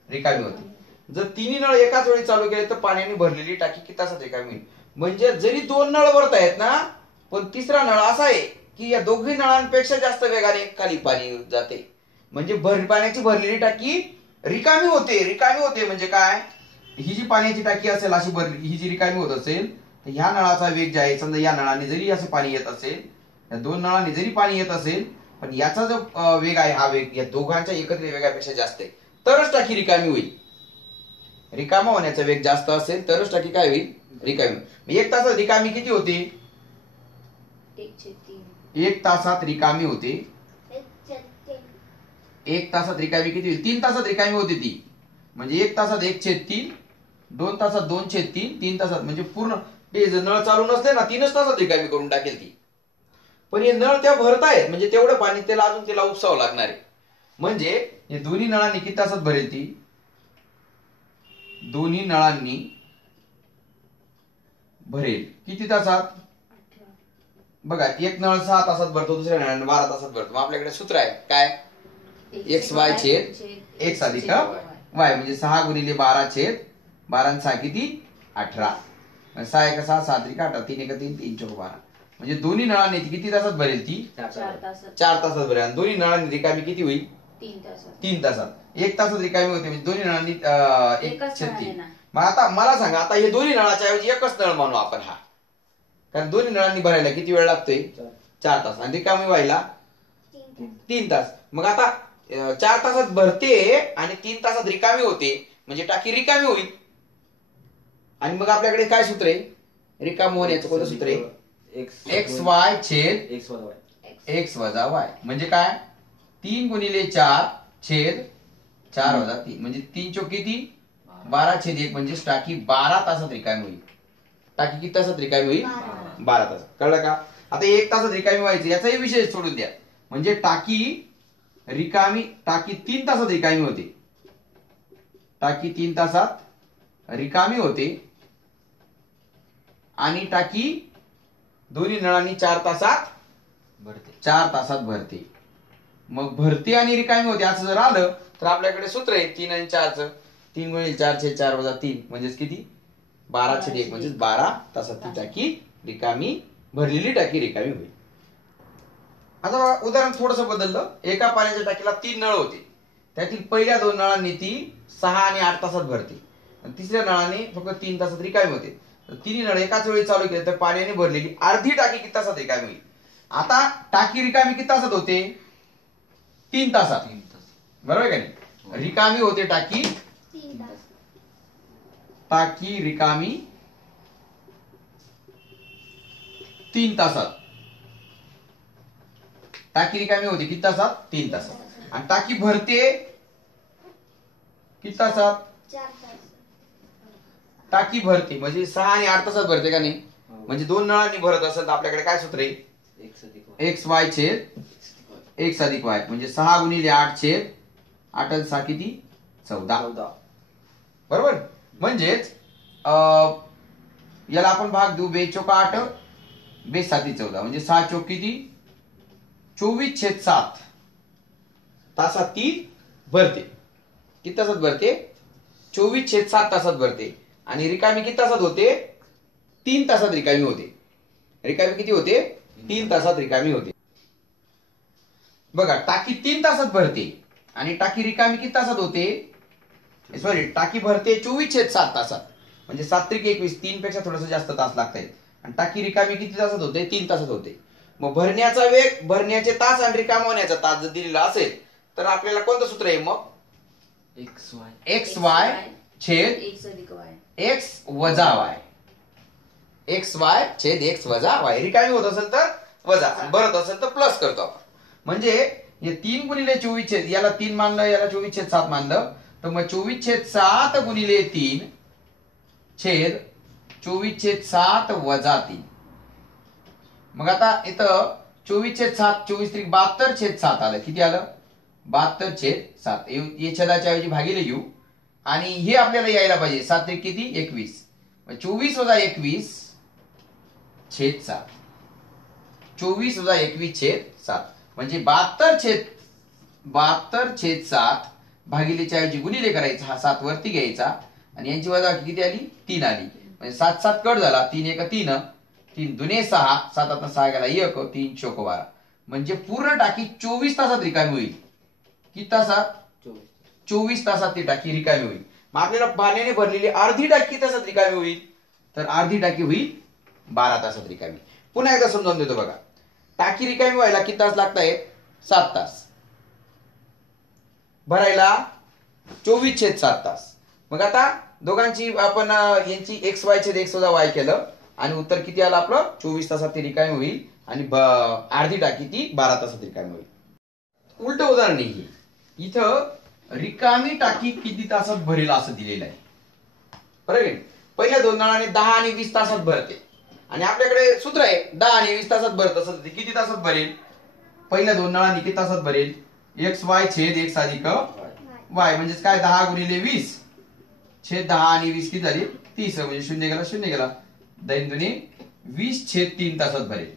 रिकामी होते. जर तिन्ही नळ एकाच वेळी चालू केले तर पाण्याने भरलेली टाकी किती तासात रिकामी होईल. म्हणजे जरी 2 नळ भरतायत ना, पण तिसरा नळ असा आहे की या दोघी नळांपेक्षा जास्त वेगाने खाली पाणी जाते. म्हणजे पाण्याची भरलेली टाकी रिकामी होते. रिकामी होते म्हणजे काय, ही जी पाण्याची टाकी असेल अशी भरली, ही जी रिकामी होत असेल तर ह्या नळाचा वेग जे आहे, समजा या नळाने जरी असं पाणी येत असेल, या 2 नळांनी जरी पाणी येत असेल, पण याचा जो वेग आहे हा वेग या दोघांच्या एकत्रित वेगापेक्षा जास्त आहे, तरच टाकी रिकामी होईल. रिकामा होण्याचा वेग जास्त असेल तरच टाकी काय होईल, रिकामी होईल. 1 तासात रिकामी किती होते, 1 तासात रिकामी होते. 1 तासात रिकामी किती होईल, 3 तासात रिकामी होते ती. म्हणजे 1 तासात 1/3, 2 तासात 2/3, 3 तासात म्हणजे पूर्ण ते नळ चालू नसले ना 3च तासात रिकामी करून टाकेल ती. पण हे नळ त्या भरतायत म्हणजे तेवढं पाणी त्याला अजून तिला उपसावं लागणार आहे. म्हणजे हे दोन्ही नळांनी किती तासात भरेल ती, दोन्ही नळांनी भरेल किती तासात. बघा एक नळ 6 तासात भरतो, दुसऱ्या नळाने 12 तासात भरतो. आपल्याकडे सूत्र आहे काय, एक्स वाय छेद एक्स अधिक वाय म्हणजे 6 गुणिले 12 छेद 12 आणि 6 किती 18. 6 1 6 7 3 18 3 1 3 3 4 12 म्हणजे दोन्ही नळांनी किती तासात भरेल ती, 4 तासात भरेल. आणि दोन्ही नळांनी रिकामी किती होईल, 3 तासात. 1 तासात रिकामी होते म्हणजे दोन्ही नळांनी 1/3. मग आता मला सांगा, आता हे दोन्ही नळाच्या ऐवजी एकच नळ मानू आपण हा, कारण दोन्ही नळांनी भरायला किती वेळ लागतोय, 4 तास. आणि रिकामी व्हायला 3 तास. मग आता 4 तासात भरते आणि 3 तासात रिकामी होते म्हणजे टाकी रिकामी होईल. आणि मग आपल्याकडे काय सूत्र आहे, रिकामी होण्याचं कोणतं सूत्र आहे, एक्स वाय छेद एक्स वजा वाय म्हणजे काय, 3 गुणिले 4 छेद 4 वजा 3 म्हणजे 3 चोक किती 12 छेद 1 म्हणजे टाकी 12 तासात रिकामी होईल. टाकी किती तासात रिकामी होईल, 12 तासात. कळलं का. आता 1 तासात रिकामी व्हायचं याचाही विषय सोडून द्या. म्हणजे टाकी 3 तासात रिकामी होते. टाकी 3 तासात रिकामी होते आणि टाकी दोन्ही नळांनी 4 तासात भरते. मग भरते आणि रिकामी होते असं जर आलं तर आपल्याकडे सूत्र आहे 3 आणि 4 च. 3 गुणिले 4 छेद 4 वजा 3 म्हणजेच किती 12 छेद 1 म्हणजे 12 तासात ती टाकी रिकामी, भरलेली टाकी रिकामी होईल. आता उदाहरण थोडस बदललं. एका पाण्याच्या टाकीला 3 नळ होते. त्यातील पहिल्या 2 नळांनी ती 6 आणि 8 तासात भरते आणि तिसऱ्या नळाने फक्त 3 तासात रिकामी होते. तर तिन्ही नळ एकाच वेळी चालू केले तर पाण्याने भरलेली अर्धी टाकी किती तासात रिकामी होईल. आता टाकी रिकामी किती तासात होते, 3 तासात. बरोबर आहे का नाही, रिकामी होते टाकी रिकामी 3 तासात टाकी रिकामी होते. किती तासात? 3 तासात. आणि टाकी भरते किती तासात? 4 तास. टाकी भरते म्हणजे 6 आणि 8 तासात भरते का नाही? म्हणजे 2 नळांनी भरत असेल तर आपल्याकडे काय सूत्र आहे? एक्स वाय छेद एक्स अधिक वाय म्हणजे 6 गुणिले 8 छेद 8 आणि 6 किती? 14. बरोबर. म्हणजेच याला आपण भाग देऊ. 2 चोक 8 2 साती 14 म्हणजे 6 चोक किती? 24/7 तासात ती भरते. किती तासात भरते? 24/7 तासात भरते. आणि रिकामी किती तासात होते? 3 तासात रिकामी होते. रिकामी किती होते? 3 तासात रिकामी होते. बघा टाकी 3 तासात भरते आणि टाकी रिकामी किती तासात होते? सॉरी, टाकी भरते 24/7 तासात म्हणजे 7 त्रिक 21 3 पेक्षा थोडस जास्त तास लागतात. आणि टाकी रिकामी किती तासात होते? 3 तासात होते. मग भरण्याचा वेग, भरण्याचे तास आणि रिकाम होण्याचा तास जर दिलेला असेल तर आपल्याला कोणतं सूत्र आहे मग? एक्स वाय छेद एक्स अधिक वाय. एक्स वजा वाय. एक्स वाय छेद एक्स वजा वाय. रिकामी होत असेल तर वजा, भरत असेल तर प्लस करतो आपण. म्हणजे हे 3 गुणिले 24 छेद, याला 3 मानलं, याला 24/7 मानलं, तर मग 24/7 गुणिले 3 छेद 24/7 वजा 3. मग आता इथं 24/7 24 त्रिक 72/7 आलं. किती आलं? 72/7. हे छेदाच्या ऐवजी भागिले घेऊ आणि हे आपल्याला यायला पाहिजे. 7 त्रिक किती? 21. 24 वजा 21 छेद 7. 24 वजा 21 छेद 7 म्हणजे 72/7 भागिलेच्या ऐवजी गुणिले करायचा. हा 7 वरती घ्यायचा आणि यांची वजा किती आली? 3 आली. म्हणजे 7 7 कट झाला. 3 1 3 3 दुने 6 7 6 गेला 1 3 चोक 12 म्हणजे पूर्ण टाकी 24 तासात रिकामी होईल. किती तासात? 24 तासात ती टाकी रिकामी होईल. मग आपल्याला पाण्याने भरलेली अर्धी टाकी तासात रिकामी होईल तर अर्धी टाकी होईल 12 तासात रिकामी. पुन्हा एकदा समजावून देतो बघा. टाकी रिकामी व्हायला किती तास लागतायत? 7 तास. भरायला 24/7 तास. मग आता दोघांची आपण यांची एक्स वाय छेद एक्स वजा वाय केलं आणि उत्तर किती आलं आपलं? 24 तासात ती रिकामी होईल आणि अर्धी टाकी ती 12 तासात रिकामी होईल. उलट उदाहरण आहे. इथं रिकामी टाकी किती तासात भरेल असं दिलेलं आहे. बरोबर आहे. पहिल्या 2 नळाने 10 आणि 20 तासात भरते आणि आपल्याकडे सूत्र आहे 10 आणि 20 तासात भरत असेल तर किती तासात भरेल? पहिल्या 2 नळांनी किती तासात भरेल? एक्स वाय छेद एक्स अधिक वाय म्हणजेच काय? 10 गुणिले 20 छेद 10 आणि 20 किती झाली? 30 म्हणजे 0 गेला 0 गेला. 2 दुने 20 छेद 3 तासात भरेल.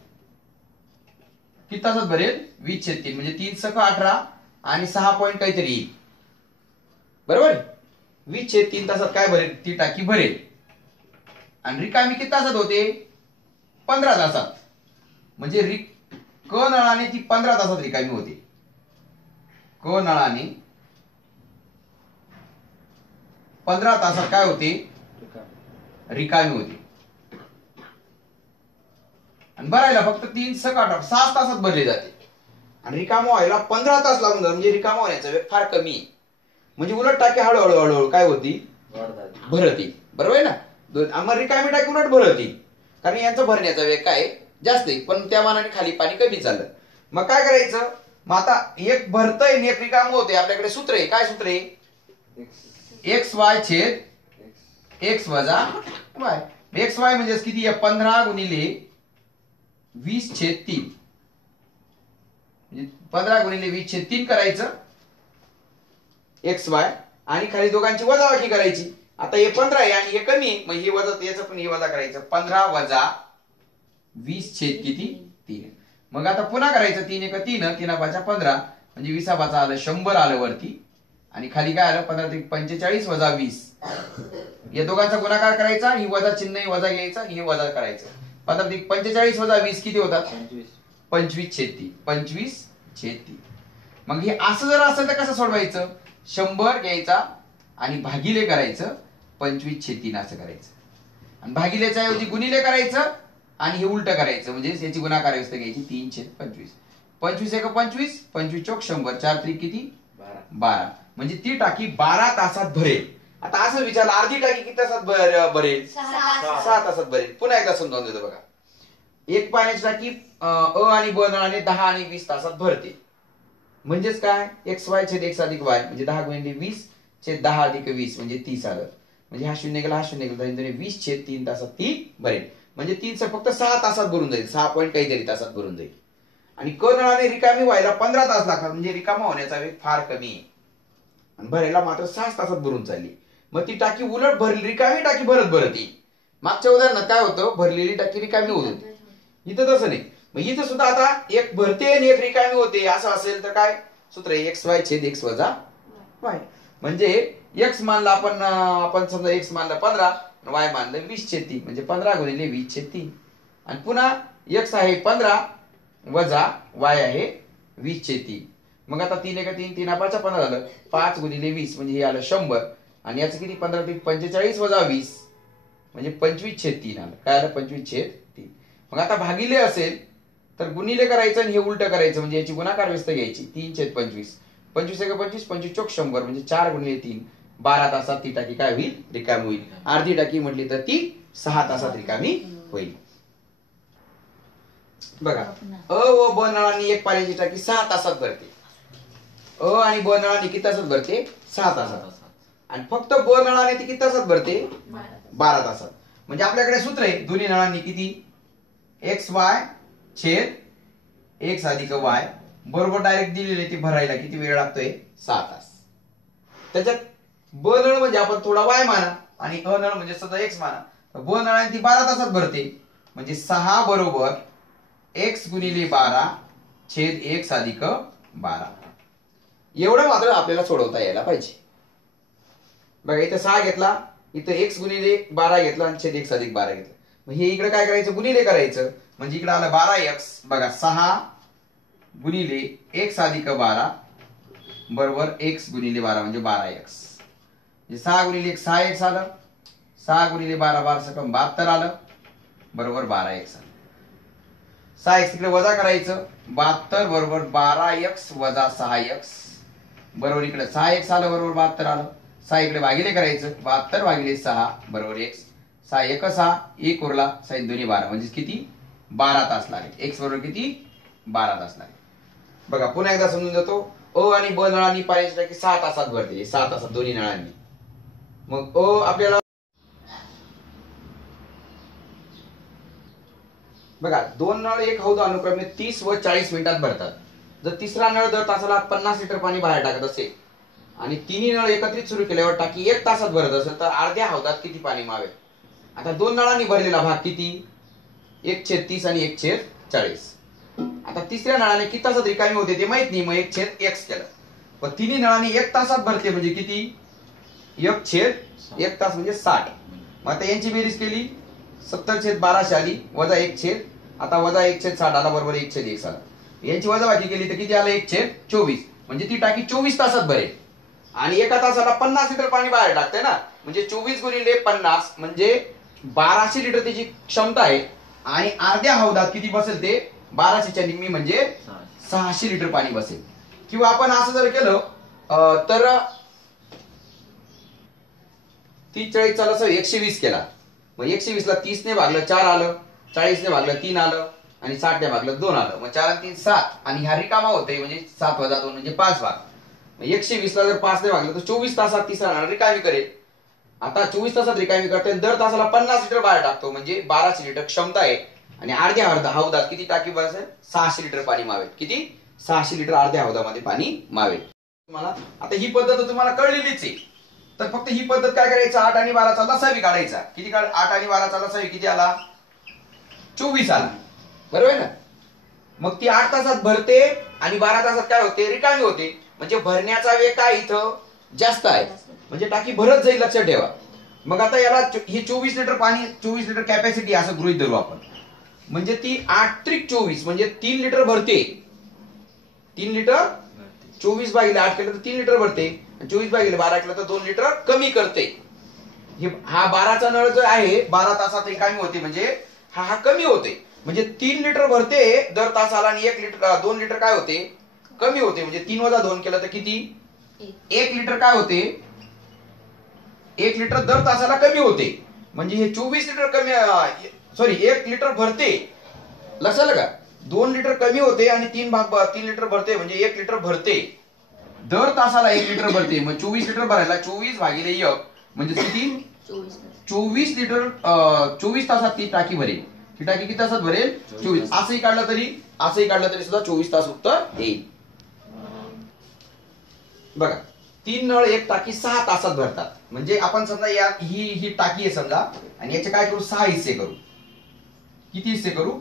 किती तासात भरेल? 20 छेद 3 म्हणजे 3 सक 18 आणि 6 पॉईंट काहीतरी येईल. बरोबर. 20 छेद 3 तासात काय भरेल? ती टाकी भरेल. आणि रिकामी किती तासात होते? 15 तासात. म्हणजे क नळाने ती 15 तासात रिकामी होते. क नळाने 15 तासात काय होते? रिकामी होते. आणि भरायला फक्त 3 सक 8 6 तासात भरले जाते. आणि रिकामा व्हायला 15 तास लागून जातात. म्हणजे रिकामा होण्याचा वेग फार कमी आहे. म्हणजे उलट टाकी हळूहळू हळूहळू काय होती? भरती. बरोबर आहे ना. मग रिकामी टाकी उलट भरती कारण यांचा भरण्याचा वेग काय? जास्त आहे. पण त्या मानाने खाली पाणी कमी चाललं. मग काय करायचं? मग आता एक भरतय आणि एक रिकाम होते. आपल्याकडे सूत्र आहे. काय सूत्र आहे? एक्स वाय छेद एक्स वजा वाय. एक्स वाय म्हणजे किती आहे? 15 गुणिले 20 छेद 3 म्हणजे 15 गुणिले 20 छेद 3 करायचं एक्स वाय आणि खाली दोघांची वजाबाकी करायची. आता हे 15 आहे आणि हे कमी आहे. मग हे वजा याचं पण हे वजा करायचं. 15 वजा 20 छेद किती? 3. मग आता पुन्हा करायचं. 3 1 3 3 5 15 म्हणजे 20 5 आलं 100 आलं वरती आणि खाली काय आलं? 15 3 45 वजा 20. या दोघांचा गुणाकार करायचा. ही वजा चिन्ह वजा घ्यायचं आणि हे वजा करायचं. 15 3 45 वजा 20 किती होतात? 25 छेद 3. 25 छेद 3. मग हे असं जर असेल तर कसं सोडवायचं? 100 घ्यायचा आणि भागिले करायचं. 25 छेद 3 असं करायचं. आणि भागिलेच्या ऐवजी गुणिले करायचं आणि हे उलट करायचं. म्हणजे याची गुणाकार व्यवस्था घ्यायची. 3 छेद 25. 25 1 25 25 चौक 100 4 त्रिक किती? 12. म्हणजे ती टाकी 12 तासात भरेल. आता असं विचारलं अर्धी टाकी किती तासात भरेल? 6 6 तासात भरेल. पुन्हा एकदा समजावून देतो बघा. एक पाण्याची टाकी अ आणि ब नळाने 10 आणि 20 तासात भरते. म्हणजेच काय, एक्स वाय छेद एक्स अधिक वाय म्हणजे 10 गुणिले 20 छेद 10 अधिक 20 म्हणजे 30 आलं. म्हणजे हा शून्य गेला, हा शून्य गेला, 20 छेद 3 तासात ती भरेल. म्हणजे 3 फक्त 6 तासात भरून जाईल, 6 पॉईंट काहीतरी तासात भरून जाईल. आणि क नळाने रिकामी व्हायला 15 तास लागतात, म्हणजे रिकामा होण्याचा वेग फार कमी आहे आणि भरायला मात्र 6 तासात भरून चालली. मग ती टाकी उलट भरली, रिकामी टाकी भरत भरत येईल. मागच्या उदाहरणात काय होतं, भरलेली टाकी रिकामी होत होती. इथं तसं नाही. मग इथं सुद्धा आता एक भरते आणि एक रिकामी होते असं असेल तर काय सूत्र आहे, एक्स वाय छेद एक्स वजा वाय. म्हणजे एक्स मानला आपण समजा एक्स मानलं 15, वाय मानलं 20 छेद 3 म्हणजे 15 गुणिले 20 छेद 3. आणि पुन्हा एक्स आहे 15 वजा वाय आहे 20 छेद 3. मग आता 3 एका 3 3 5 15 झालं, 5 गुणिले 20 म्हणजे हे आलं 100. आणि याचं किती 15 3 45 वजा 20 म्हणजे 25 छेद 3 आलं. काय आलं 25 छेद 3. मग आता भागिले असेल तर गुणिले करायचं आणि हे उलट करायचं, म्हणजे याची गुणाकार व्यस्त घ्यायची. 3 छेद 25, 25 एका 25, 25 चोक 100 म्हणजे 4 गुणिले 3 12 तासात ती टाकी काय होईल, रिकामी होईल. अर्धी टाकी म्हटली तर ती 6 तासात रिकामी होईल. बघा, अ व ब नळांनी एक पाण्याची टाकी 6 तासात भरते. अ आणि ब नळांनी किती तासात भरते, 6 तासात. आणि फक्त ब नळाने ती किती तासात भरते, 12 तासात. म्हणजे आपल्याकडे सूत्र आहे दोन्ही नळांनी किती, एक्स वाय छेद एक्स अधिक वाय बरोबर डायरेक्ट दिलेले, ती भरायला किती वेळ लागतोय, 6 तास. त्याच्यात ब नळ म्हणजे आपण थोडा वाय माना आणि अ नळ म्हणजे सध्या एक्स माना. ब नळाने ती 12 तासात भरते, म्हणजे 6 बरोबर एक्स गुणिले 12 छेद एक्स अधिक 12. एवढं मात्र आपल्याला सोडवता यायला पाहिजे. बघा इथं 6 घेतला, इथं एक्स गुणिले 12 घेतला आणि छेद एक्स अधिक 12 घेतला. मग हे इकडे काय करायचं, गुणिले करायचं. म्हणजे इकडे आलं 12x. बघा 6 गुणिले एक्स अधिक 12 बरोबर एक्स गुणिले 12 म्हणजे 12x. म्हणजे 6 गुणिले 1 6x आलं, 6 गुणिले 12 12 सकम 72 आलं बरोबर 12x आलं. 6x तिकडे वजा करायचं, 72 बरोबर 12x वजा 6x बरोबर इकडे 6x आलं बरोबर 72 आलं. 6 इकडे भागिले करायचं, 72 भागिले 6 बरोबर x. 6 1 6 1 उरला, 6 दोन्ही 12 म्हणजे किती 12 तास लागेल. x बरोबर किती 12 तास लागेल. बघा पुन्हा एकदा समजून देतो. अ आणि ब नळांनी पाण्याची टाकी 6 तासात भरते, 6 तासात दोन्ही नळांनी. मग अ आपल्याला बघा दोन नळ एक हौद अनुक्रमे 30 व 40 मिनिटात भरतात. जर तिसरा नळ दर तासाला 50 लिटर पाणी बाहेर टाकत असेल आणि तिन्ही नळ एकत्रित सुरू केल्यावर टाकी 1 तासात भरत असेल तर अर्ध्या हौदात किती पाणी मावेल. आता दोन नळांनी भरलेला भाग किती, 1/30 आणि 1/40. आता तिसऱ्या नळाने किती तासात रिकामी होते ते माहित नाही, मग 1/x केलं. पण तिन्ही नळांनी 1 तासात भरते म्हणजे किती 1/1 तास म्हणजे 60. मग आता यांची बेरीज केली 70/1200 आली वजा 1 छेद, आता वजा 1/60 आला बरोबर 1/1 आला. यांची वजाबाकी केली तर किती आलं 1/24. म्हणजे ती टाकी 24 तासात भरेल. आणि एका तासाला 50 लिटर पाणी बाहेर टाकते ना, म्हणजे 24 गुणिले 50 म्हणजे 1200 लिटर त्याची क्षमता आहे. आणि अर्ध्या हौदात किती बसेल ते 1200च्या निम्मी म्हणजे 600 लिटर पाणी बसेल. किंवा आपण असं जर केलं तर 30 40 चा 120 केला, मग 120 ला 30 ने भागलं 4 आलं, 40 ने भागलं 3 आलं आणि 60 ने भागलं 2 आलं. मग 4 आणि 3 7 आणि हा रिकामा होते म्हणजे 7 वजा 2 म्हणजे 5 भाग. 120 ला जर 5 ने भागलं तर 24 तासात तिसरा नळ रिकामी करेल. आता 24 तासात रिकामी करते, दर तासाला 50 लिटर बाहेर टाकतो म्हणजे 1200 लिटर क्षमता आहे. आणि अर्ध्या हौदात किती टाकी बसेल 600 लिटर पाणी मावेल. किती 600 लिटर अर्ध्या हौदामध्ये पाणी मावेल. तुम्हाला आता ही पद्धत तुम्हाला कळलेलीच आहे. तर फक्त ही पद्धत काय करायचं, 8 आणि 12 चा लसावी काढायचा. किती काढ 8 आणि 12 चा लसावी किती आला 24 आला, बरोबर आहे ना. मग ती 8 तासात भरते आणि 12 तासात काय होते रिकामी होते. म्हणजे भरण्याचा वेग काय इथं जास्त आहे, म्हणजे टाकी भरत जाईल लक्षात ठेवा. मग आता याला हे 24 लिटर पाणी 24 लिटर कॅपॅसिटी असं गृहीत धरू आपण. म्हणजे ती 8 त्रिक 24 म्हणजे 3 लिटर भरते. 3 लिटर 24 भागिले 8 केलं तर 3 लिटर भरते. 24 भागिले 12 केलं तर 2 लिटर कमी करते. हा 12चा नळ जो आहे 12 तासात रिकामी होते म्हणजे हा कमी होते. म्हणजे 3 लिटर भरते दर तासाला आणि 1 लिटर 2 लिटर काय होते कमी होते. म्हणजे 3 वजा 2 केलं तर किती 1 लिटर काय होते 1 लिटर दर तासाला कमी होते. म्हणजे हे 24 लिटर कमी 1 लिटर भरते लक्षात आलं का? 2 लिटर कमी होते आणि 3 लिटर भरते म्हणजे 1 लिटर भरते. दर तासाला 1 लिटर भरते. मग 24 लिटर भरायला 24 भागिले 1 म्हणजे किती? 24 लिटर 24 तासात ती टाकी भरेल. ती टाकी किती तासात भरेल? 24. असंही काढलं तरी सुद्धा 24 तास उत्तर येईल. बघा 3 नळ एक टाकी 6 तासात भरतात. म्हणजे आपण समजा ही टाकी आहे समजा आणि याचे काय करू? 6 हिस्से करू. किती हिस्से करू?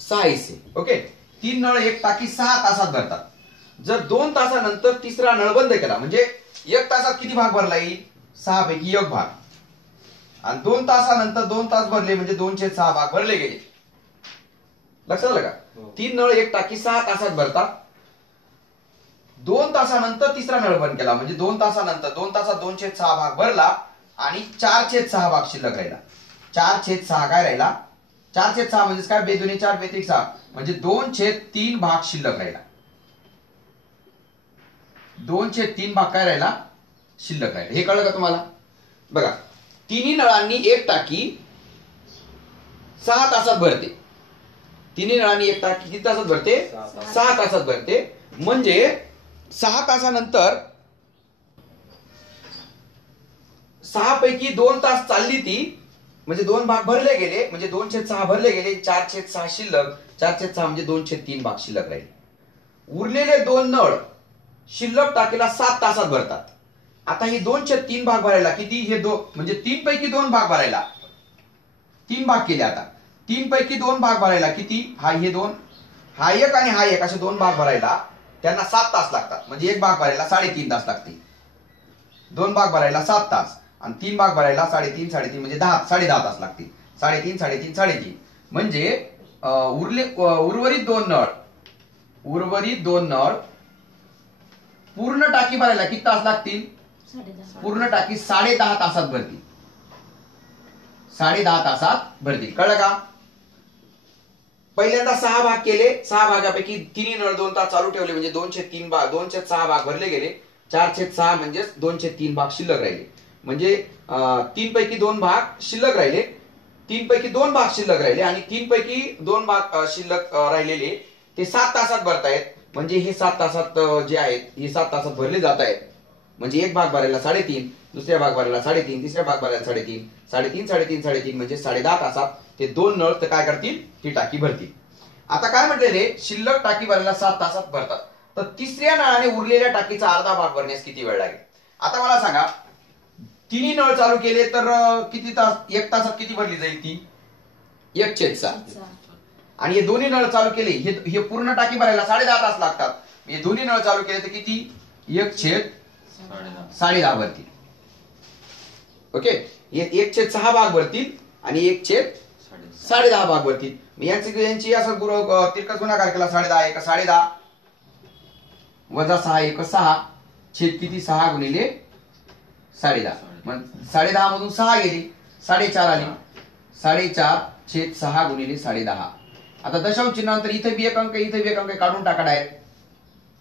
6 हिस्से. ओके. 3 नळ एक टाकी 6 तासात भरतात. जर 2 तासानंतर तिसरा नळ बंद केला म्हणजे 1 तासात किती भाग भरला येईल? 6 पैकी 1 भाग. आणि 2 तासानंतर 2 तास भरले म्हणजे 2/6 भाग भरले गेले. लक्षात आलं का? 3 नळ एक टाकी 6 तासात भरतात. 2 तासानंतर तिसरा नळ बंद केला म्हणजे 2 तासानंतर 2 तासात 2/6 भाग भरला आणि 4/6 भाग शिल्लक राहिला. 4/6 काय राहिला? 4/6 म्हणजे काय? 2 2 4 2 6 म्हणजे 2/3 भाग शिल्लक राहिला. 2/3 भाग काय राहिला? शिल्लक राहिला. हे कळलं का तुम्हाला? बघा तिन्ही नळांनी एक टाकी 6 तासात भरते. तिन्ही नळांनी एक टाकी किती तासात भरते? 6 तासात भरते. म्हणजे 6 तासानंतर 6 पैकी 2 तास चालली ती म्हणजे 2 भाग भरले गेले म्हणजे 2/6 भरले गेले. 4/6 शिल्लक. 4/6 म्हणजे 2/3 भाग शिल्लक राहील. उरलेले 2 नळ शिल्लक टाकीला 7 तासात भरतात. आता हे 2/3 भाग भरायला किती? हे म्हणजे 3 पैकी 2 भाग भरायला 3 भाग केले. आता 3 पैकी 2 भाग भरायला किती? हे 2 हा 1 आणि हा 1 असे 2 भाग भरायला त्यांना 7 तास लागतात. म्हणजे 1 भाग भरायला 3.5 तास लागते. 2 भाग भरायला 7 तास आणि 3 भाग भरायला 3.5 म्हणजे 10.5 तास लागतील. 3.5 म्हणजे उर्वरित दोन नळ पूर्ण टाकी भरायला किती तास लागतील? पूर्ण टाकी 10.5 तासात भरतील. 10.5 तासात भरतील. कळलं का? पहिल्यांदा 6 भाग केले. 6 भागापैकी तिन्ही नळ 2 तास चालू ठेवले म्हणजे 2/6 भाग भरले गेले. 4/6 म्हणजे 2/3 भाग शिल्लक राहिले. म्हणजे 3 पैकी 2 भाग शिल्लक राहिले. 3 पैकी 2 भाग शिल्लक राहिले आणि 3 पैकी 2 भाग शिल्लक राहिलेले ते 7 तासात भरतायत. म्हणजे हे 7 तासात जे आहेत हे 7 तासात भरले जात आहेत. म्हणजे 1 भाग भरायला 3.5, दुसऱ्या भाग भरायला 3.5, तिसऱ्या भाग भरायला 3.5, 3.5 म्हणजे 10.5 तासात ते 2 नळ तर काय करतील? ती टाकी भरतील. आता काय म्हटलेले? शिल्लक टाकी भरायला 7 तासात भरतात. तर तिसऱ्या नळाने उरलेल्या टाकीचा अर्धा भाग भरण्यास किती वेळ लागेल? आता मला सांगा तिन्ही नळ चालू केले तर किती तास? 1 तासात किती भरली जाईल ती? 1/6. आणि हे दोन्ही नळ चालू केले हे पूर्ण टाकी भरायला 10.5 तास लागतात. हे दोन्ही नळ चालू केले तर किती? 1/10 भरतील. ओके. 1/6 भाग भरतील आणि 1/10 भाग भरतील. यांची असं तिरकस गुणाकार केला 10.5 1 10.5 वजा 6 1 6 छेद किती? 6 गुणिले 10.5. मग 10.5 मधून 6 गेली 4.5 आली. 4.5 छेद 6 गुणिले 10.5. आता दशांश चिन्हानंतर इथे बी एक अंक इथे बी एक अंक काढून टाका डायरेक्ट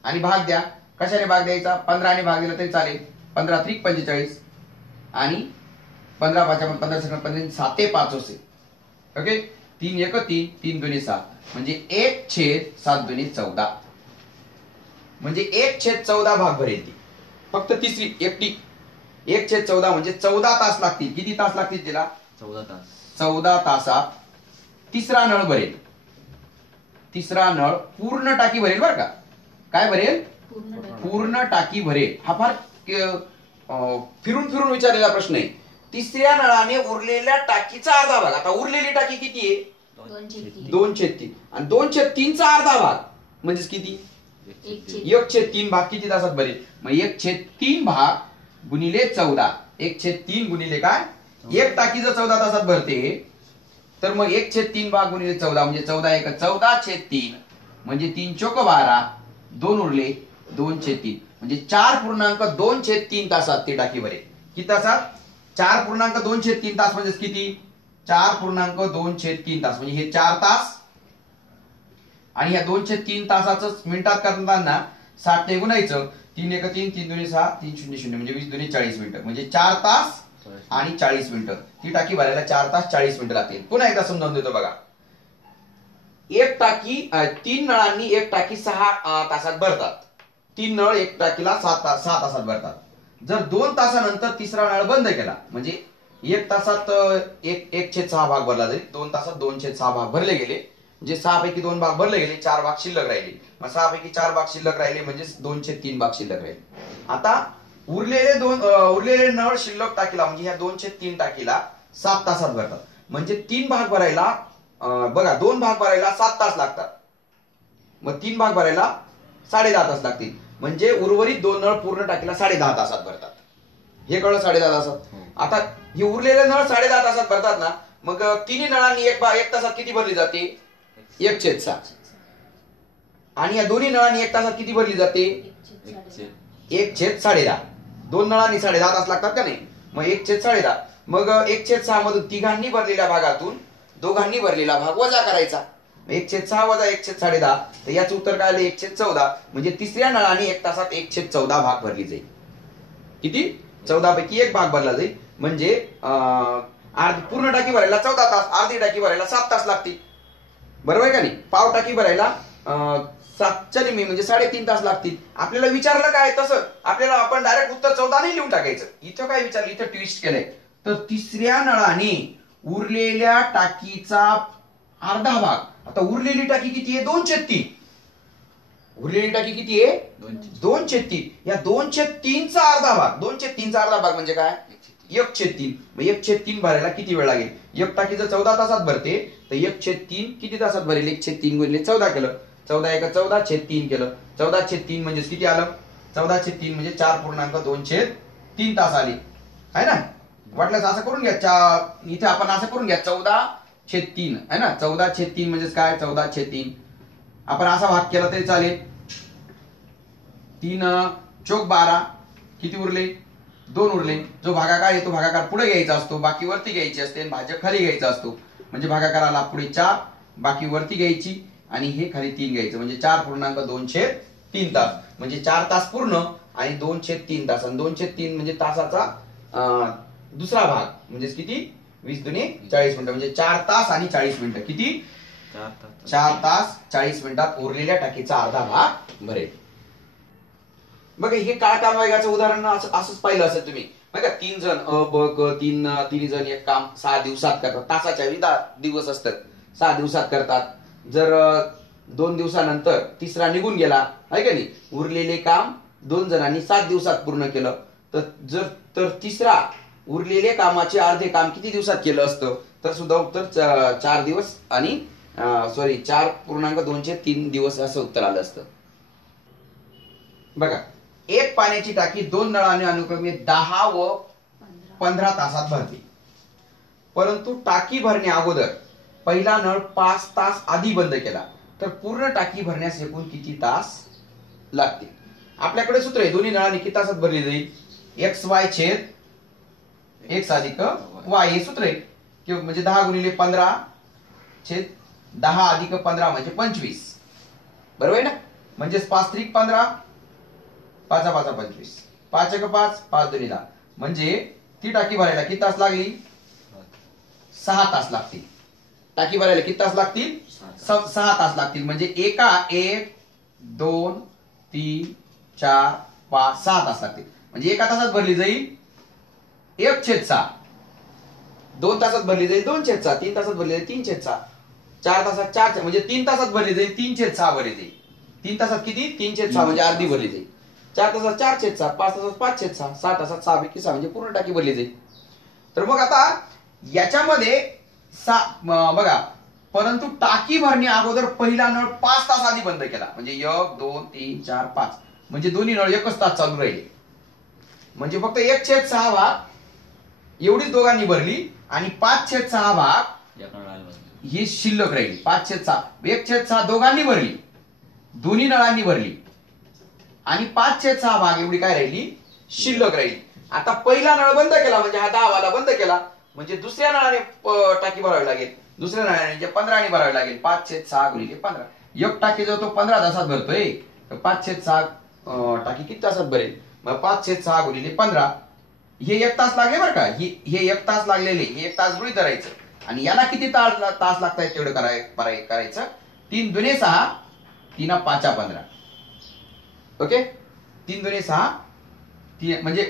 आणि भाग द्या. कशाने भाग द्यायचा? 15 ने भाग दिला तरी चालेल. 15 त्रिक 45 आणि 15 5 15 सेकंद 15 7 ते 5 असे. ओके. 3 1 3 3 2 6 म्हणजे 1/7 2 14 म्हणजे 1/14 भाग भरेल ती. फक्त तिसरी एकटी 1/14 म्हणजे 14 तास लागतील. किती तास लागतील तिला? 14 तास. 14 तासात तिसरा नळ भरेल. तिसरा नळ पूर्ण टाकी भरेल बरं का. काय भरेल? पूर्ण टाकी भरेल. हा फार फिरून फिरून विचारलेला प्रश्न आहे. तिसऱ्या नळाने उरलेल्या टाकीचा अर्धा भाग. आता उरलेली टाकी किती आहे? 2/3 आणि 2/3 अर्धा भाग म्हणजे किती? 1/3 भाग किती तासात भरेल? मग 1/3 भाग गुणिले 14. 1/3 गुणिले काय? एक टाकी जर 14 तासात भरते तर मग 1/3 भाग गुणिले 14 म्हणजे 14 1 14/3 म्हणजे 3 चोक 12 2 उरले 2/3 म्हणजे 4.2/3 तासात ती टाकी भरेल. किती तासात? 4.2/3 तास म्हणजे किती? 4.2/3 तास म्हणजे हे 4 तास आणि या 2/3 तासाचं मिनिटात करताना 60 ने गुणायचं. 3 1 3 3 2 6 3 0 0 म्हणजे 20 2 40 मिनिटं म्हणजे 4 तास आणि 40 मिनिटं. ती टाकी भरायला 4 तास 40 मिनिटं लागतील. पुन्हा एकदा समजावून देतो बघा. एक टाकी 3 नळांनी एक टाकी 6 तासात भरतात. 3 नळ एक टाकीला 6 तासात भरतात. जर 2 तासानंतर तिसरा नळ बंद केला म्हणजे 1 तासात 1/6 भाग भरला जाईल, 2 तासात 2/6 भाग भरले गेले म्हणजे 6 पैकी 2 भाग भरले गेले, 4 भाग शिल्लक राहिले. मग 6 पैकी 4 भाग शिल्लक राहिले म्हणजे 2/3 भाग शिल्लक राहिले. आता उरलेले नळ शिल्लक टाकीला म्हणजे ह्या 2/3 टाकीला 7 तासात भरतात. म्हणजे 3 भाग भरायला बघा 2 भाग भरायला 7 तास लागतात, मग 3 भाग भरायला 10.5 तास लागतील. म्हणजे उर्वरित 2 नळ पूर्ण टाकीला 10.5 तासात भरतात. हे कळलं 10.5 तासात. आता हे उरलेले नळ 10.5 तासात भरतात ना, मग तिन्ही नळांनी एक तासात किती भरली जाते? 1/6. आणि या दोन्ही नळांनी 1 तासात किती भरली जाते? 1/10. 2 नळांनी 10.5 तास लागतात का नाही? मग 1/10. मग 1/6 मधून तिघांनी भरलेल्या भागातून दोघांनी भरलेला भाग वजा करायचा. 1/6 वजा 1/10, तर याचं उत्तर काय आलं? 1/14. म्हणजे तिसऱ्या नळाने 1 तासात 1/14 भाग भरली जाईल. किती? 14 पैकी 1 भाग भरला जाईल. म्हणजे पूर्ण टाकी भरायला 14 तास, अर्धी टाकी भरायला 7 तास लागतील. बरोबर आहे का नाही? पाव टाकी भरायला 7च्या निम्मे म्हणजे 3.5 तास लागतील. आपल्याला विचारलं काय तसं आपल्याला आपण डायरेक्ट उत्तर 14 नाही लिहून टाकायचं. इथं काय विचारलं? इथं ट्विस्ट केलंय. तर तिसऱ्या नळाने उरलेल्या टाकीचा अर्धा भाग. आता उरलेली टाकी किती आहे? 2/3. उरलेली टाकी किती आहे? 2/3. या 2/3 चा अर्धा भाग. 2/3 चा अर्धा भाग म्हणजे काय? 1/3. मग 1/3 भरायला किती वेळ लागेल? एक टाकी जर 14 तासात भरते तर 1/3 किती तासात भरेल? 1/3 गुणिले 14 केलं, 14 1 14/3 केलं. 14/3 म्हणजे किती आलं? 14/3 म्हणजे 4.2/3 तास आले. आहे ना? वाटल्यास असं करून घ्या. इथे आपण असं करून घ्या 14/3 आहे ना. 14/3 म्हणजे काय? 14/3 आपण असा भाग केला तरी चालेल. 3 चोक 12 किती उरले? 2 उरले. जो भागाकार आहे तो भागाकार पुढे घ्यायचा असतो, बाकी वरती घ्यायची असते, आणि भाजक खाली घ्यायचा असतो. म्हणजे भागाकाराला पुढे 4, बाकी वरती घ्यायची, आणि हे खाली 3 घ्यायचं. म्हणजे 4.2/3 तास. म्हणजे 4 तास पूर्ण आणि 2/3 तास. आणि 2/3 म्हणजे तासाचा दुसरा भाग म्हणजे किती? 20 दुने 40 मिनिटं. म्हणजे 4 तास आणि 40 मिनिटं. किती? 4 तास 40 मिनिटात उरलेल्या टाकीचा अर्धा भाग भरेल. बघा हे काळ वेगाचं उदाहरण असंच पाहिलं असेल तुम्ही. बघा 3 जण अ ब क 3 जण एक काम 6 दिवसात करतात. तासाच्या 10 दिवस असतात, 6 दिवसात करतात. जर 2 दिवसानंतर तिसरा निघून गेला आहे का नाही, उरलेले काम 2 जणांनी 7 दिवसात पूर्ण केलं, तर तिसरा उरलेले कामाचे अर्धे काम किती दिवसात केलं असतं? तर सुद्धा उत्तर 4 दिवस आणि 4.2/3 दिवस असं उत्तर आलं असतं. बघा एक पाण्याची टाकी 2 नळाने अनुक्रमे 10 व 15 तासात भरते. परंतु टाकी भरण्या अगोदर पहिला नळ 5 तास आधी बंद केला तर पूर्ण टाकी भरण्यास एकूण किती तास लागतील? आपल्याकडे सूत्र आहे. दोन्ही नळांनी किती तासात भरली जाईल? XY छेद x अधिक y हे सूत्र आहे. किंवा म्हणजे 10 गुणिले 15 छेद 10 अधिक 15 म्हणजे 25. बरोबर आहे ना? म्हणजे 5 त्रिक 15, 5 5 25, 5 1 5, 5 2 10. म्हणजे ती टाकी भरायला किती तास लागली? 6 तास लागतील. टाकी भरायला किती तास लागतील? 6 तास लागतील. म्हणजे 1 2 3 4 5 6 तास लागतील. म्हणजे 1 तासात भरली जाईल 1/6, 2 तासात भरली जाईल 2/6, 3 तासात भरली जाईल 3/6, 4 तासात 4 म्हणजे 3 तासात भरली जाईल 3/6 भरली जाईल. 3 तासात किती? 3/6 म्हणजे अर्धी भरली जाईल. 4 तासात 4/6, 5 तासात 5/6, 6 तासात 6 पैकी 6 म्हणजे पूर्ण टाकी भरली जाईल. तर मग आता याच्यामध्ये बघा, परंतु टाकी भरण्या अगोदर पहिला नळ 5 तास आधी बंद केला. म्हणजे 1 2 3 4 5 म्हणजे दोन्ही नळ 1 तास चालू राहिले. म्हणजे फक्त 1/6 भाग एवढीच दोघांनी भरली आणि 5/6 भाग ही शिल्लक राहिली. 5/6 1/6 दोघांनी भरली, दोन्ही नळांनी भरली, आणि 5/6 भाग एवढी काय राहिली? शिल्लक राहिली. आता पहिला नळ बंद केला म्हणजे हा 10 वाला बंद केला, म्हणजे दुसऱ्या नळाने टाकी भरावी लागेल. दुसऱ्या नळाने म्हणजे 15 ने भरावी लागेल. 5/6 गुणिले 15. एक टाकी जो तो 15 तासात भरतोय तर 5/6 टाकी किती तासात भरेल? मग 5/6 गुणिले 15 हे 1 तास लागले बरं का. हे 1 तास लागलेले, हे 1 तास गृहीत धरायचं आणि याला किती तास लागतायत तेवढं करायचं. 3 दुने 6, 3 5 15. ओके, 3 दुने 6, म्हणजे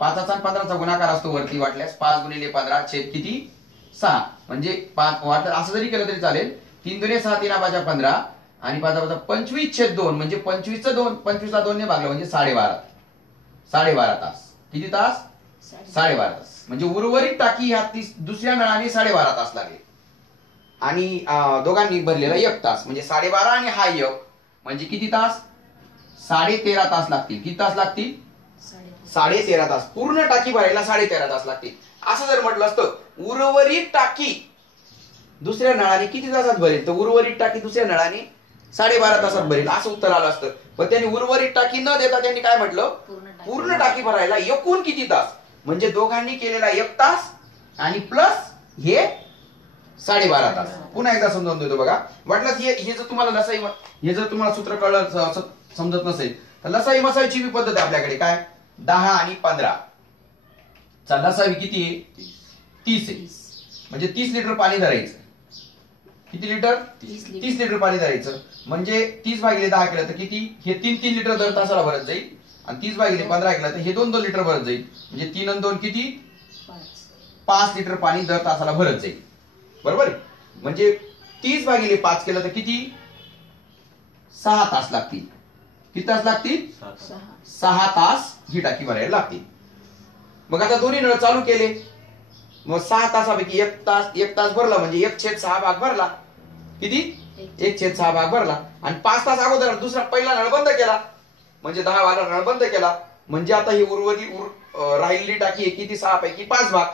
5 आणि 15चा गुणाकार असतो वरती वाटल्यास 5 गुणिले 15 छेद किती 6, म्हणजे 5 वाटलं असं जरी केलं तरी चालेल. 3 दुने 6, 3 5 15 आणि 5 5 25 छेद 2, म्हणजे 25 चं 2, 25 ला 2 ने भागलं म्हणजे 12.5 तास. किती तास? 12.5 तास. म्हणजे उर्वरित टाकी ह्या दुसऱ्या नळाने 12.5 तास लागले आणि दोघांनी भरलेला 1 तास, म्हणजे 12.5 आणि हा 1 म्हणजे किती तास? 13.5 तास लागतील. किती तास लागतील? 13.5 तास. पूर्ण टाकी भरायला 13.5 तास लागतील. असं जर म्हटलं असतं उर्वरित टाकी दुसऱ्या नळाने किती तासात भरेल, तर उर्वरित टाकी दुसऱ्या नळाने 12.5 तासात भरेल असं उत्तर आलं असतं. पण त्यांनी उर्वरित टाकी न देता त्यांनी काय म्हटलं, पूर्ण टाकी भरायला एकूण किती तास, म्हणजे दोघांनी केलेला 1 तास आणि प्लस हे 12.5 तास. पुन्हा एकदा समजावून देतो बघा. वाटलं हे जर तुम्हाला लसाई, हे जर तुम्हाला सूत्र कळलं समजत नसेल तर लसाई मसाईची पद्धत आहे आपल्याकडे. काय 10 आणि 15 चा लसावी किती आहे? 30 आहे. म्हणजे 30 लिटर पाणी धरायचं. किती लिटर? 30 लिटर पाणी धरायचं. म्हणजे 30 भागिले 10 केलं तर किती? हे 3 लिटर दर तासाला भरत जाईल आणि 30 भागिले 15 केलं तर हे 2 लिटर भरत जाईल. म्हणजे 3 आणि 2 किती? 5 लिटर पाणी दर तासाला भरत जाईल. बरोबर. म्हणजे 30 भागिले 5 केलं तर किती? 6 तास लागतील. किती तास लागतील? 6 तास ही टाकी भरायला लागतील. मग आता दोन्ही नळ चालू केले, मग 6 तासापैकी 1 तास भरला म्हणजे 1/6 भाग भरला. किती? 1/6 भाग भरला. आणि 5 तास अगोदर दुसरा पहिला नळ बंद केला, म्हणजे 10 वाला नळ बंद केला. म्हणजे आता ही उर्वरित राहिलेली टाकी आहे किती? 6 पैकी 5 भाग.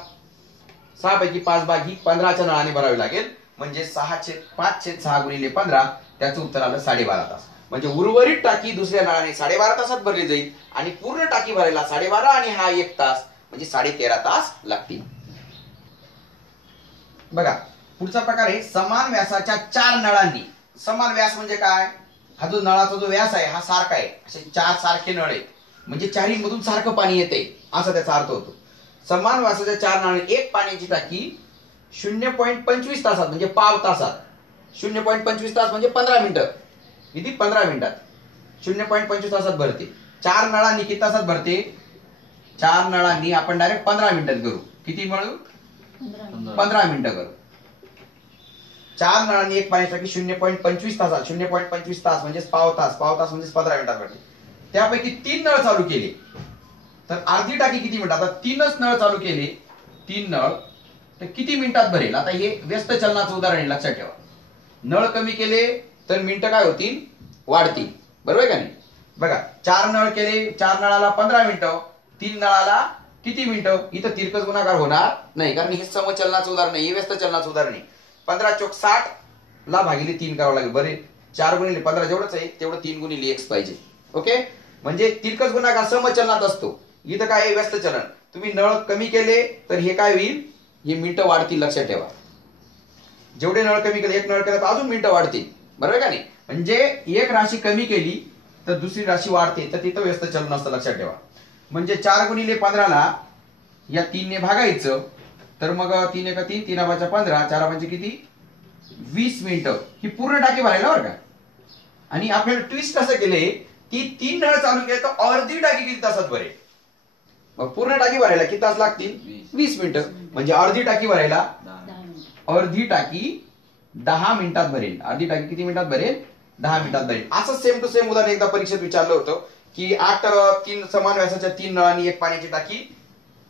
6 पैकी 5 भाग ही 15च्या नळाने भरावी लागेल. म्हणजे 5/6 गुणिले 15, त्याचं उत्तर आलं 12.5 तास. म्हणजे उर्वरित टाकी दुसऱ्या नळाने 12.5 तासात भरली जाईल आणि पूर्ण टाकी भरायला 12.5 आणि हा 1 तास म्हणजे 13.5 तास लागतील. बघा पुढचा प्रकार आहे समान व्यासाच्या 4 नळांनी. समान व्यास म्हणजे काय? हा जो नळाचा जो व्यास आहे हा सारखा आहे. असे 4 सारखे नळ आहेत म्हणजे चारीमधून सारखं पाणी येते असा त्याचा अर्थ होतो. समान व्यासाच्या 4 नळांनी एक पाण्याची टाकी 0.25 तासात म्हणजे पाव तासात, 0.25 तास म्हणजे 15 मिनिटं. किती? 15 मिनिटात 0.25 तासात भरते. 4 नळांनी किती तासात भरते? 4 नळांनी आपण डायरेक्ट 15 मिनिटात करू. किती म्हणू? 15 मिनिटं करू. 4 नळांनी एक पाण्याची टाकी 0.25 तासात, 0.25 तास म्हणजे पाव तास म्हणजे 15 मिनिटात भरते. त्यापैकी 3 नळ चालू केले तर अर्धी टाकी किती मिनिटात? आता 3च नळ चालू केले, 3 नळ, तर किती मिनिटात भरेल? आता हे व्यस्त चलनाचं उदाहरण आहे, लक्षात ठेवा. नळ कमी केले तर मिनिटं काय होतील? वाढतील. बरोबर आहे का नाही? बघा 4 नळ केले, 4 नळाला 15 मिनिटं, 3 नळाला किती मिनिटं? इथं तिरकस गुणाकार होणार नाही कारण हे समचलनाचं उदाहरण नाही, हे व्यस्त चलनाचं उदाहरण आहे. 15 चोक 60 ला भागिले 3 करावं लागेल. बरे 4 गुणिले 15 जेवढंच आहे तेवढं 3 गुणिले x पाहिजे. ओके, म्हणजे तिरकस गुणाकार समचलनात असतो. इथं काय आहे? व्यस्त चलन. तुम्ही नळ कमी केले तर हे काय होईल? हे मिनिटं वाढतील. लक्षात ठेवा. जेवढे नळ कमी केले, एक नळ केला तर अजून मिनिटं वाढतील. बरोबर का नाही? म्हणजे एक राशी कमी केली तर दुसरी राशी वाढते, तर तिथं व्यस्त चलन असतं. लक्षात ठेवा. म्हणजे 4 गुणिले 15 ला या 3 ने भागायचं तर मग 3 एका 3, 3 5 15, 4 5 किती? 20 मिनिटं ही पूर्ण टाकी भरायला बरं का. आणि आपल्याला ट्विस्ट कसं केलंय की 3 नळ चालू केले तर अर्धी टाकी किती तासात भरेल? मग पूर्ण टाकी भरायला किती तास लागतील? 20 मिनिटं. म्हणजे अर्धी टाकी भरायला 10 मिनिटात भरेल. अर्धी टाकी किती मिनिटात भरेल? 10 मिनिटात भरेल. असं सेम टू सेम उदाहरण एकदा परीक्षेत विचारलं होतं की 3 समान व्यासाच्या 3 नळांनी एक पाण्याची टाकी,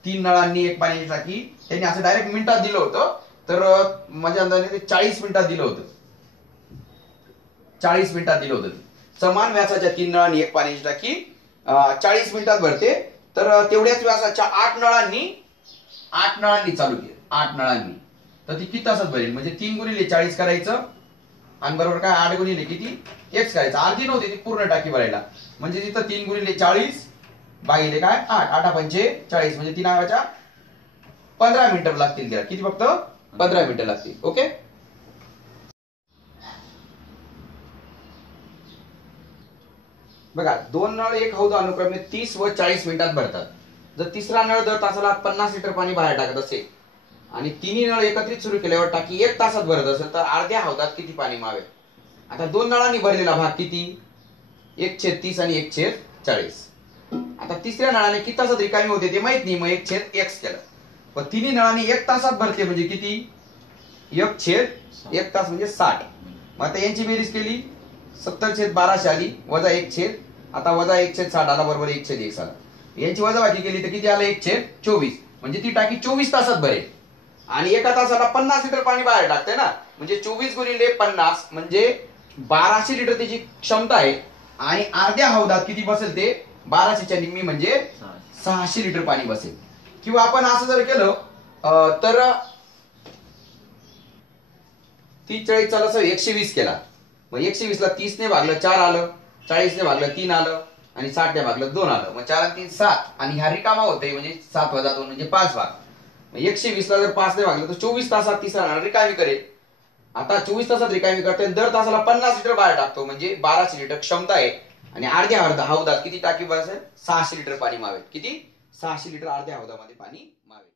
3 नळांनी एक पाण्याची टाकी, त्यांनी असं डायरेक्ट मिनिटात दिलं होतं. तर माझ्या अंदाजाने ते 40 मिनिटात दिलं होतं. 40 मिनिटात दिलं होतं. समान व्यासाच्या 3 नळांनी एक पाण्याची टाकी 40 मिनिटात भरते. तर तेवढ्याच व्यासाच्या 8 नळांनी चालू केलं. 8 नळांनी तर ती किती तासात भरेल? म्हणजे 3 गुणिले 40 करायचं आणि बरोबर काय 8 गुणिले किती? x करायचं. अर्धी नव्हती ती पूर्ण टाकी भरायला. म्हणजे तिथं 3 गुणिले 40 भागिले काय 8, 8 पंचे 40 म्हणजे 3 नावाच्या 15 मिनिटं लागतील. त्याला किती? फक्त 15 मिनिटं लागतील. ओके. बघा 2 नळ एक हौद अनुक्रमे 30 व 40 मिनिटात भरतात. जर तिसरा नळ दर तासाला 50 लिटर पाणी बाहेर टाकत असेल आणि तिन्ही नळ एकत्रित सुरू केल्यावर टाकी 1 तासात भरत असेल तर अर्ध्या हौदात किती पाणी मावेल? आता 2 नळांनी भरलेला भाग किती? 1/30 आणि 1/40. आता तिसऱ्या नळाने किती तासात रिकामी होते ते माहित नाही, मग 1/x केलं. पण तिन्ही नळांनी 1 तासात भरते म्हणजे किती? 1/1 तास म्हणजे 60. मग आता यांची बेरीज केली 70/1200 आली, वजा 1/, आता वजा 1/60 आला, बरोबर 1/1 आला. यांची वजाबाकी केली तर किती आलं? 1/24. म्हणजे ती टाकी 24 तासात भरेल. आणि एका तासाला 50 लिटर पाणी बाहेर टाकते ना, म्हणजे 24 गुणिले 50 म्हणजे 1200 लिटर त्याची क्षमता आहे. आणि अर्ध्या हौदात किती बसेल ते? 1200च्या निम्मी म्हणजे 600 लिटर पाणी बसेल. किंवा आपण असं जर केलं तर 30/40 चा 120 केला, मग 120 ला 30 ने भागलं 4 आलं, 40 ने भागलं 3 आलं आणि 60 ने भागलं 2 आलं. मग 4 आणि 3 7 आणि हा रिकामा होते म्हणजे 7 वजा 2 म्हणजे 5 भाग. 120 ला जर 5 ने भागलं तर 24 तासात तिसरा नळ रिकामी करेल. आता 24 तासात रिकामी करते, दर तासाला 50 लिटर बाहेर टाकतो म्हणजे 1200 लिटर क्षमता आहे. आणि अर्ध्या हौदात किती टाकी बसेल? 600 लिटर पाणी मावेल. किती? 600 लिटर अर्ध्या हौदामध्ये पाणी मावेल.